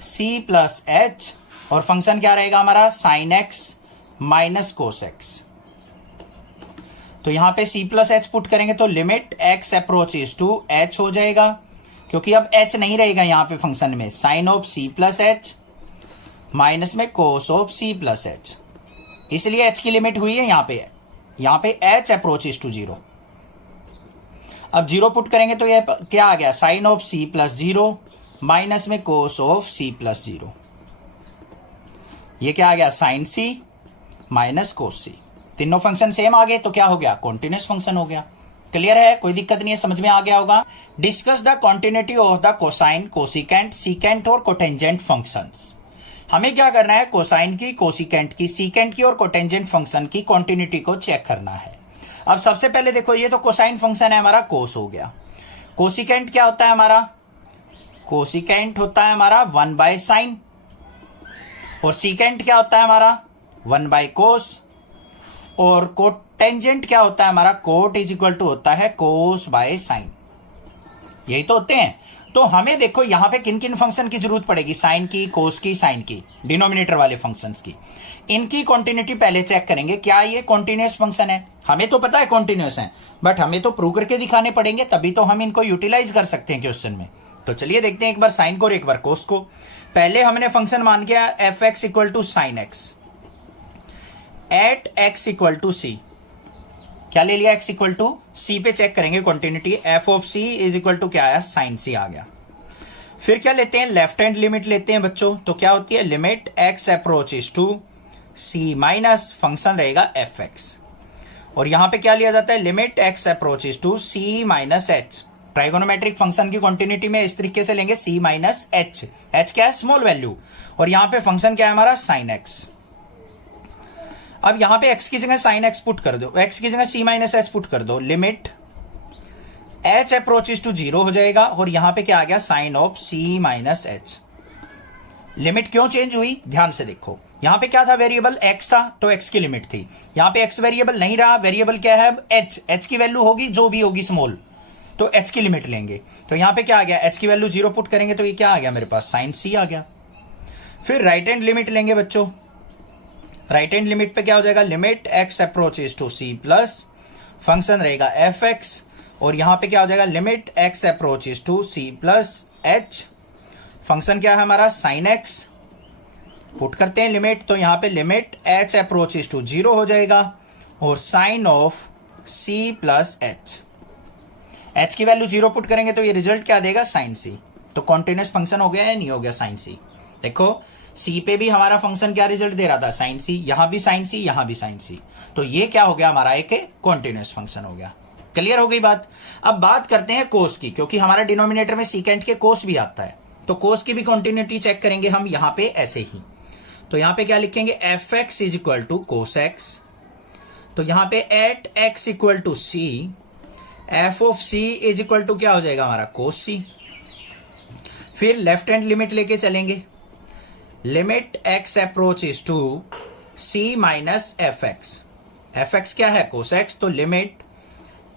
c plus h, और फंक्शन क्या रहेगा हमारा, sine x minus cos x. तो यहां पे c प्लस एच पुट करेंगे तो limit x approaches to h हो जाएगा, क्योंकि अब h नहीं रहेगा यहां पे फंक्शन में, sine of c plus h minus में cos of c plus h, इसलिए h की लिमिट हुई है यहां पे h अप्रोचेस टू 0। अब 0 पुट करेंगे तो ये क्या आ गया, sine of c plus 0 minus में कोस ऑफ c प्लस 0, ये क्या आ गया, sine c minus cos c। तीनों फंक्शन सेम आ गए तो क्या हो गया, कॉन्टिन्यूअस फंक्शन हो गया। क्लियर है, कोई दिक्कत नहीं है, समझ में आ गया होगा। Discuss the continuity of the cosine, cosecant, secant और कोटेंजेंट फंक्शंस। हमें क्या करना है, कोसाइन की, कोसिकेंट की, सीकेंट की और कोटेंजेंट फंक्शन की कॉन्टिन्यूटी को चेक करना है। अब सबसे पहले देखो, ये तो कोसाइन फंक्शन है हमारा, कोस हो गया। कोसिकेंट क्या होता है हमारा, कोसिकेंट होता है हमारा 1 बाय साइन, और सीकेंट क्या होता है हमारा 1 बाय कोस, और कोटेंजेंट क्या होता है हमारा, कोट इज इक्वल टू होता है कोस बाय साइन। यही तो होते हैं। तो हमें देखो यहां पे किन किन फंक्शन की जरूरत पड़ेगी, साइन की, कोस की, साइन की, डिनोमिनेटर वाले फंक्शंस की। इनकी कॉन्टिन्यूटी पहले चेक करेंगे, क्या ये कॉन्टिन्यूअस फंक्शन है। हमें तो पता है कॉन्टिन्यूअस है, बट हमें तो प्रूव करके दिखाने पड़ेंगे, तभी तो हम इनको यूटिलाइज कर सकते हैं क्वेश्चन में। तो चलिए देखते हैं एक बार साइन को और एक बार कोस को। पहले हमने फंक्शन मान किया f x equal to sine x at x equal to c. क्या ले लिया, एक्स इक्वल टू सी पे चेक करेंगे continuity, f of c is equal to क्या आया, साइन सी आ गया। फिर क्या लेते हैं, लेफ्ट हैंड लिमिट लेते हैं बच्चों, तो क्या होती है, limit x approaches to c minus function रहेगा एफ एक्स, और यहां पे क्या लिया जाता है, limit x approaches to c minus h. Trigonometric function की क्वांटिटी में इस तरीके से लेंगे, सी माइनस एच, एच क्या है स्मॉल वैल्यू, और यहां पे फंक्शन क्या है हमारा, साइन एक्स। अब यहां पे x की जगह साइन एक्स पुट कर दो, x की जगह सी माइनस एच पुट कर दो, लिमिट h अप्रोचेस टू 0 हो जाएगा, और यहां पे क्या आ गया, sine of c minus h. Limit क्यों चेंज हुई, ध्यान से देखो, यहां पे क्या था, वेरिएबल x था तो x की लिमिट थी, यहां पे x वेरिएबल नहीं रहा, वेरिएबल क्या है, h की वैल्यू होगी जो भी होगी स्मॉल, तो एच की लिमिट लेंगे। तो यहां पे क्या आ गया, एच की वैल्यू 0 पुट करेंगे तो ये क्या आ गया मेरे पास, साइन सी आ गया। फिर राइट हैंड लिमिट लेंगे बच्चों। राइट हैंड लिमिट पे क्या हो जाएगा, limit x approaches to c plus function रहेगा एफ एक्स, और यहां पे क्या हो जाएगा, limit x approaches to c plus h, function क्या है हमारा साइन एक्स, पुट करते हैं लिमिट, तो यहां पे लिमिट एच अप्रोचेस टू 0 हो जाएगा, और sine of c plus h, h की वैल्यू 0 पुट करेंगे तो ये रिजल्ट क्या देगा, साइन सी। तो कॉन्टिन्यूस फंक्शन हो गया या नहीं हो गया, साइन सी। देखो सी पे भी हमारा फंक्शन क्या रिजल्ट दे रहा था, साइन सी, यहां भी साइन सी, यहां भी साइन सी, तो ये क्या हो गया हमारा, एक कॉन्टिन्यूस फंक्शन हो गया। क्लियर हो गई बात। अब बात करते हैं कोस की, क्योंकि हमारा डिनोमिनेटर में सीकेंट के कोस भी आता है, तो कोस की भी कॉन्टिन्यूटी चेक करेंगे हम यहां पे ऐसे ही। तो यहां पे क्या लिखेंगे, f x is equal to cos x, तो यहां पे at x equal to c, f of c is equal to क्या हो जाएगा हमारा, कोस सी। फिर लेफ्ट हैंड लिमिट लेके चलेंगे, limit x approaches to c minus f x, f x क्या है, कोस एक्स, तो limit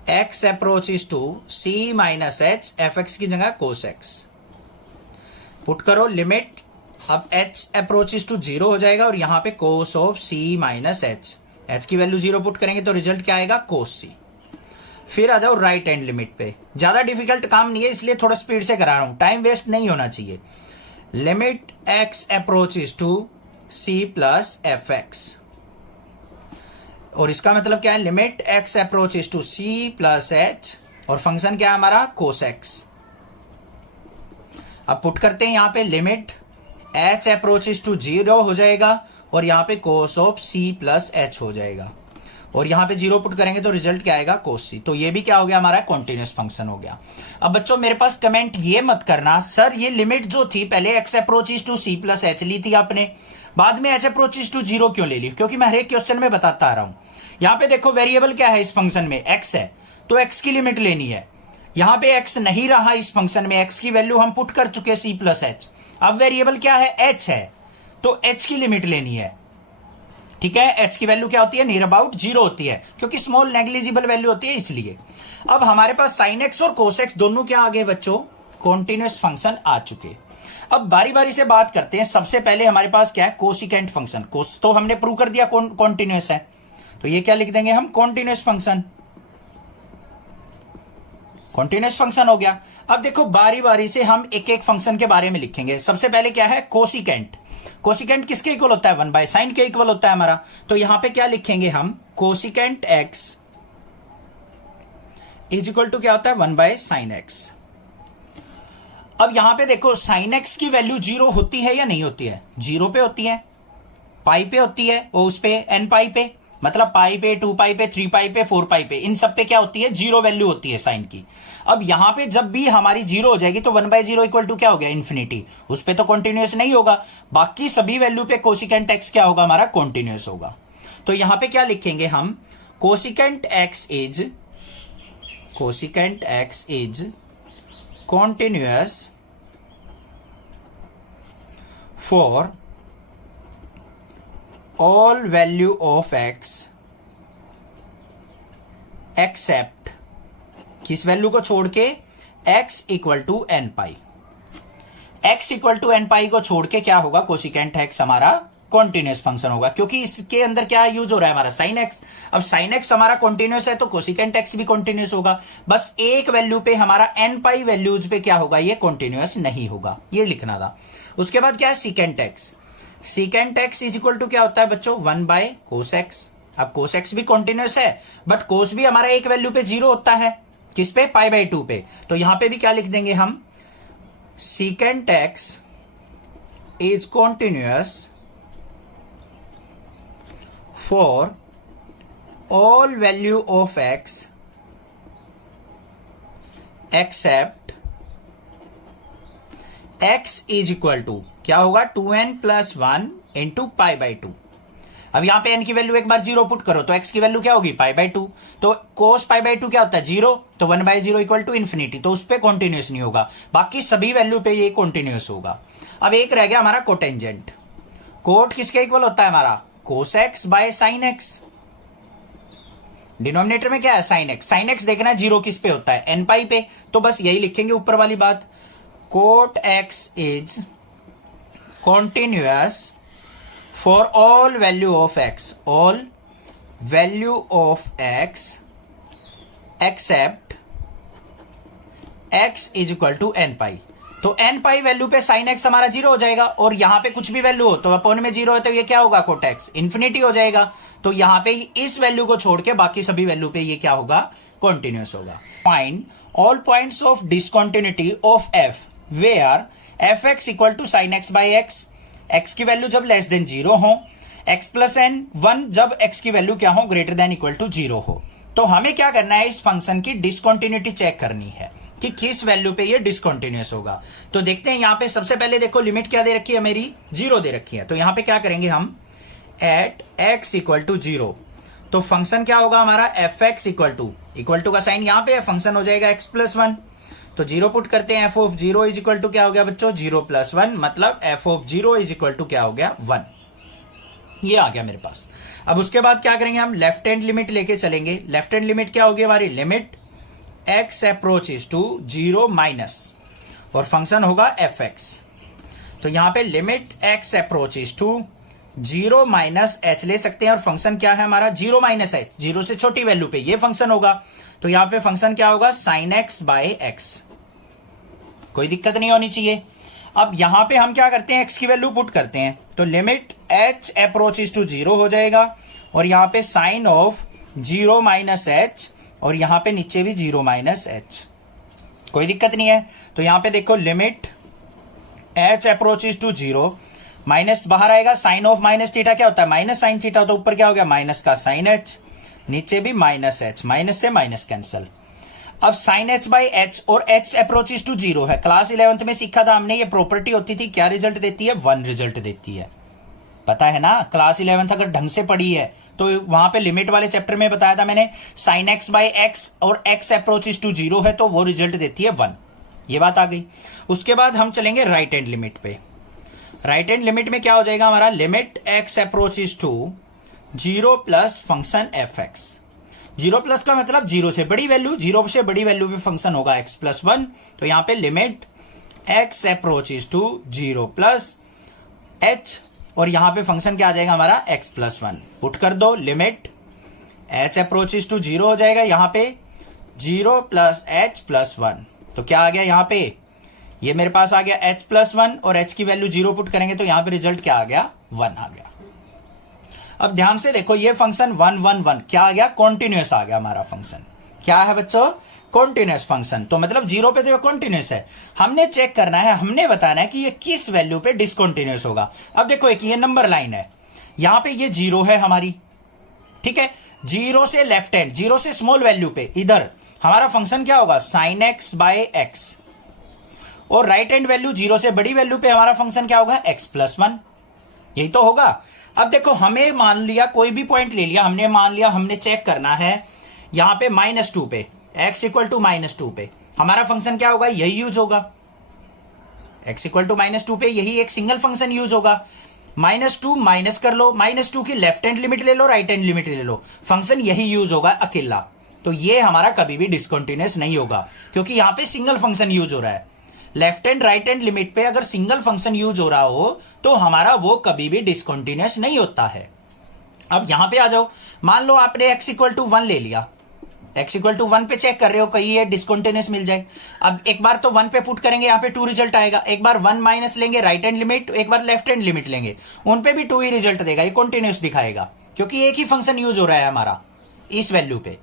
x approaches to c minus h, f x की जगह कोस एक्स, पुट करो लिमिट, अब एच अप्रोचेस टू 0 हो जाएगा, और यहां पे cos of c minus h, h की वैल्यू 0 पुट करेंगे तो रिजल्ट क्या आएगा, कोस सी। फिर आ जाओ राइट हैंड लिमिट पे, ज्यादा डिफिकल्ट काम नहीं है इसलिए थोड़ा स्पीड से करा रहा हूं, टाइम वेस्ट नहीं होना चाहिए। Limit x approaches to c plus f x, और इसका मतलब क्या है, limit x approaches to c plus h, और फंक्शन क्या है हमारा, कोस एक्स। अब पुट करते हैं यहां पे लिमिट एच अप्रोचेस टू 0 हो जाएगा, और यहां पे cos of c plus h हो जाएगा, और यहां पे 0 पुट करेंगे तो रिजल्ट क्या आएगा, कोस सी। तो ये भी क्या हो गया हमारा, कॉन्टिन्यूस फंक्शन हो गया। अब बच्चों मेरे पास कमेंट ये मत करना, सर ये लिमिट जो थी पहले x approaches to c plus h ली थी आपने, बाद में एच अप्रोचेस टू 0 क्यों ले ली, क्योंकि मैं हर एक क्वेश्चन में बताता आ रहा हूं। यहां पे देखो वेरिएबल क्या है इस फंक्शन में, एक्स है, तो एक्स की लिमिट लेनी है। यहां पे एक्स नहीं रहा इस फंक्शन में, एक्स की वैल्यू हम पुट कर चुके सी प्लस एच, अब वेरिएबल क्या है, एच है, तो एच की लिमिट लेनी है। ठीक है, एच की वैल्यू क्या होती है, नियर अबाउट 0 होती है, क्योंकि स्मॉल नेग्लिजिबल वैल्यू होती है इसलिए। अब हमारे पास साइन एक्स और कोस एक्स दोनों क्या आ गए बच्चों, कॉन्टिन्यूस फंक्शन आ चुके। अब बारी बारी से बात करते हैं। सबसे पहले हमारे पास क्या है, कोसिकेंट फंक्शन। कोस तो हमने प्रूव कर दिया कॉन्टिन्यूस है, तो ये क्या लिख देंगे हम, कॉन्टिन्यूस फंक्शन, कॉन्टिन्यूस फंक्शन हो गया। अब देखो बारी बारी से हम एक एक फंक्शन के बारे में लिखेंगे। सबसे पहले क्या है, कोसिकेंट। कोसिकेंट किसके इक्वल होता है, 1 बाय साइन के इक्वल होता है हमारा। तो यहां पे क्या लिखेंगे हम, cosecant x is equal to क्या होता है, 1 बाय साइन एक्स। अब यहां पे देखो साइन एक्स की वैल्यू 0 होती है या नहीं होती है, 0 पे होती है, पाई पे होती है, वो उस पे एन पाई पे, मतलब पाई पे, 2 पाई पे, 3 पाई पे, 4 पाई पे, इन सब पे क्या होती है, 0 वैल्यू होती है साइन की। अब यहां पे जब भी हमारी 0 हो जाएगी तो 1/0 इक्वल टू क्या हो गया, इन्फिनिटी। उस पे तो कॉन्टिन्यूस नहीं होगा, बाकी सभी वैल्यू पे कोसिकेंट एक्स क्या होगा हमारा, कॉन्टिन्यूस होगा। तो यहां पे क्या लिखेंगे हम, cosecant x is continuous for all value of x except, किस वैल्यू को छोड़ के, x equal to n pi. x equal to n pi को छोड़ के क्या होगा, कोसिकेंट एक्स हमारा कॉन्टिन्यूस फंक्शन होगा, क्योंकि इसके अंदर क्या यूज हो रहा है हमारा, साइन एक्स। अब साइन एक्स हमारा कॉन्टिन्यूस है तो कोसिकेंट एक्स भी कॉन्टिन्यूस होगा, बस एक वैल्यू पे हमारा एन पाई वैल्यूज पे क्या होगा, ये कॉन्टिन्यूस नहीं होगा, ये लिखना था। उसके बाद क्या है, secant x. Secant x is equal to क्या होता है बच्चों, 1 बाय कोस एक्स। अब कोस एक्स भी कॉन्टिन्यूस है, बट कोस भी हमारा एक वैल्यू पे 0 होता है, किस पे, π/2 पे। तो यहां पे भी क्या लिख देंगे हम, secant x is continuous for all value of x except x is equal to क्या होगा, 2n + 1 इंटू π/2। अब यहां पे n की वैल्यू एक बार 0 पुट करो तो x की वैल्यू क्या होगी, π/2। तो cos π/2 क्या होता है, 0, तो 1/0 इक्वल टू इन्फिनिटी, तो उस पर कॉन्टिन्यूस नहीं होगा, बाकी सभी वैल्यू पे ये कॉन्टिन्यूस होगा। अब एक रह गया हमारा कोटेंजेंट। कोट किसके इक्वल होता है हमारा, cos x by sine x. Denominator में क्या है, साइन एक्स। साइन एक्स देखना है जीरो किस पे होता है, एन पाई पे, तो बस यही लिखेंगे ऊपर वाली बात, cot x is continuous for all value of x, all value of x except x is equal to n pi. तो एन पाई वैल्यू पे साइन एक्स हमारा जीरो हो जाएगा, और यहां पे कुछ भी वैल्यू हो तो अपॉन में जीरो है, तो ये क्या होगा, कोट एक्स इन्फिनिटी हो जाएगा। तो यहां पे इस वैल्यू को छोड़ के बाकी सभी वैल्यू पे ये क्या होगा, कॉन्टिन्यूअस होगा। Find all points of discontinuity of f where f x equal to sine x by x, x की वैल्यू जब लेस देन जीरो हो, एक्स प्लस एन वन जब एक्स की वैल्यू क्या हो, greater than equal to zero हो। तो हमें क्या करना है, इस फंक्शन की डिसकॉन्टिन्यूटी चेक करनी है कि किस वैल्यू पे ये डिसकॉन्टिन्यूअस होगा। तो देखते हैं यहां पे सबसे पहले देखो लिमिट क्या दे रखी है, मेरी जीरो दे रखी है। तो यहां पे क्या करेंगे हम, at x equal to zero, तो फंक्शन क्या होगा हमारा, एफ एक्स इक्वल टू का साइन यहां पे है, फंक्शन हो जाएगा एक्स प्लस वन। तो जीरो पुट करते हैं, f of zero is equal to क्या हो गया बच्चों, जीरो प्लस वन, मतलब f of zero is equal to क्या हो गया, वन। ये आ गया मेरे पास। अब उसके बाद क्या करेंगे हम, लेफ्ट हैंड लिमिट लेके चलेंगे। लेफ्ट हैंड लिमिट क्या होगी हमारी, limit x approaches to zero minus, और फंक्शन होगा एफ एक्स। तो यहां पे limit x approaches to zero minus h ले सकते हैं, और फंक्शन क्या है हमारा, जीरो माइनस h, जीरो से छोटी वैल्यू पे ये फंक्शन होगा। तो यहां पे फंक्शन क्या होगा, साइन एक्स बाय एक्स, कोई दिक्कत नहीं होनी चाहिए। अब यहां पे हम क्या करते हैं, x की वैल्यू पुट करते हैं, तो limit h approaches to zero हो जाएगा, और यहां पे sine of zero minus h, और यहां पे नीचे भी जीरो माइनस h, कोई दिक्कत नहीं है। तो यहां पे देखो limit h approaches to zero, minus बाहर आएगा, साइन ऑफ माइनस थीटा क्या होता है, माइनस साइन थीटा, तो ऊपर क्या हो गया, माइनस का साइन h, नीचे भी माइनस h, माइनस से माइनस कैंसल। अब साइन h बाई h, और h अप्रोचेस टू जीरो है, क्लास 11th में सीखा था हमने, ये प्रॉपर्टी होती थी, क्या रिजल्ट देती है, वन रिजल्ट देती है, पता है ना। क्लास 11th अगर ढंग से पढ़ी है तो वहां पे लिमिट वाले चैप्टर में बताया था मैंने, साइन एक्स बाई एक्स और x अप्रोचेस टू जीरो है तो वो रिजल्ट देती है वन, ये बात आ गई। उसके बाद हम चलेंगे राइट हैंड लिमिट पे। राइट हैंड लिमिट में क्या हो जाएगा हमारा, limit x approaches to zero plus function f x. Zero plus का मतलब जीरो से बड़ी वैल्यू, जीरो से बड़ी वैल्यू पे फंक्शन होगा x प्लस वन। तो यहां पे limit x approaches to zero plus h, और यहां पे फंक्शन क्या आ जाएगा हमारा, x प्लस वन। पुट कर दो, limit h approaches to zero हो जाएगा, यहां पे zero plus h plus one. तो क्या आ गया यहां पे, ये मेरे पास आ गया h प्लस वन, और h की वैल्यू जीरो पुट करेंगे तो यहां पे रिजल्ट क्या आ गया, वन आ गया। अब ध्यान से देखो, ये फंक्शन वन वन वन क्या आ गया, कॉन्टिन्यूअस आ गया हमारा फंक्शन। क्या है बच्चों, कॉन्टिन्यूअस फंक्शन। तो मतलब जीरो पे तो ये कॉन्टिन्यूअस है, हमने चेक करना है, हमने बताना है कि ये किस वैल्यू पे डिसकॉन्टिन्यूअस होगा। अब देखो एक ये नंबर लाइन है, यहां पे ये जीरो है हमारी, ठीक है, जीरो से लेफ्ट हैंड, जीरो से स्मॉल वैल्यू पे इधर हमारा फंक्शन क्या होगा, साइन एक्स बाय एक्स, और राइट हैंड वैल्यू जीरो से बड़ी वैल्यू पे हमारा फंक्शन क्या होगा, एक्स प्लस वन, यही तो होगा। अब देखो हमें मान लिया, कोई भी पॉइंट ले लिया हमने, मान लिया हमने चेक करना है यहां पे माइनस टू पे, x equal to minus two पे हमारा फंक्शन क्या होगा, यही यूज होगा, x equal to minus two पे यही एक सिंगल फंक्शन यूज होगा। माइनस टू माइनस कर लो, माइनस टू की लेफ्ट हैंड लिमिट ले लो, राइट हैंड लिमिट ले लो, फंक्शन यही यूज होगा अकेला। तो ये हमारा कभी भी डिसकंटिन्यूअस नहीं होगा, क्योंकि यहां पे सिंगल फंक्शन यूज हो रहा है। Left hand right hand limit पे अगर सिंगल फंक्शन यूज हो रहा हो तो हमारा वो कभी भी डिसकंटिन्यूअस नहीं होता है। अब यहां पे आ जाओ, मान लो आपने x इक्वल टू वन ले लिया, x इक्वल टू वन पे चेक कर रहे हो कहीं ये डिसकंटिन्यूअस मिल जाए। अब एक बार तो वन पे पुट करेंगे, यहाँ पे टू रिजल्ट आएगा, एक बार वन माइनस लेंगे राइट हैंड लिमिट, एक बार लेफ्ट हैंड लिमिट लेंगे, उन पे भी टू ही रिजल्ट देगा, ये कंटिन्यूअस दिखाएगा, क्योंकि एक ही फंक्शन यूज हो रहा है हमारा इस वैल्यू पे।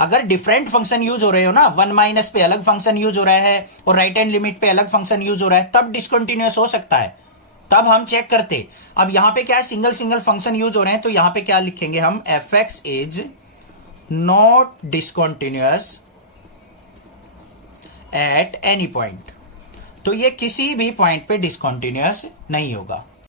अगर डिफरेंट फंक्शन यूज हो रहे हो ना, वन माइनस पे अलग फंक्शन यूज हो रहा है और राइट हैंड लिमिट पे अलग फंक्शन यूज हो रहा है, तब डिसकंटिन्यूअस हो सकता है, तब हम चेक करते। अब यहां पे क्या है, सिंगल सिंगल फंक्शन यूज हो रहे हैं, तो यहां पे क्या लिखेंगे हम, f x is not discontinuous at any point. तो ये किसी भी पॉइंट पे डिसकंटिन्यूअस नहीं होगा।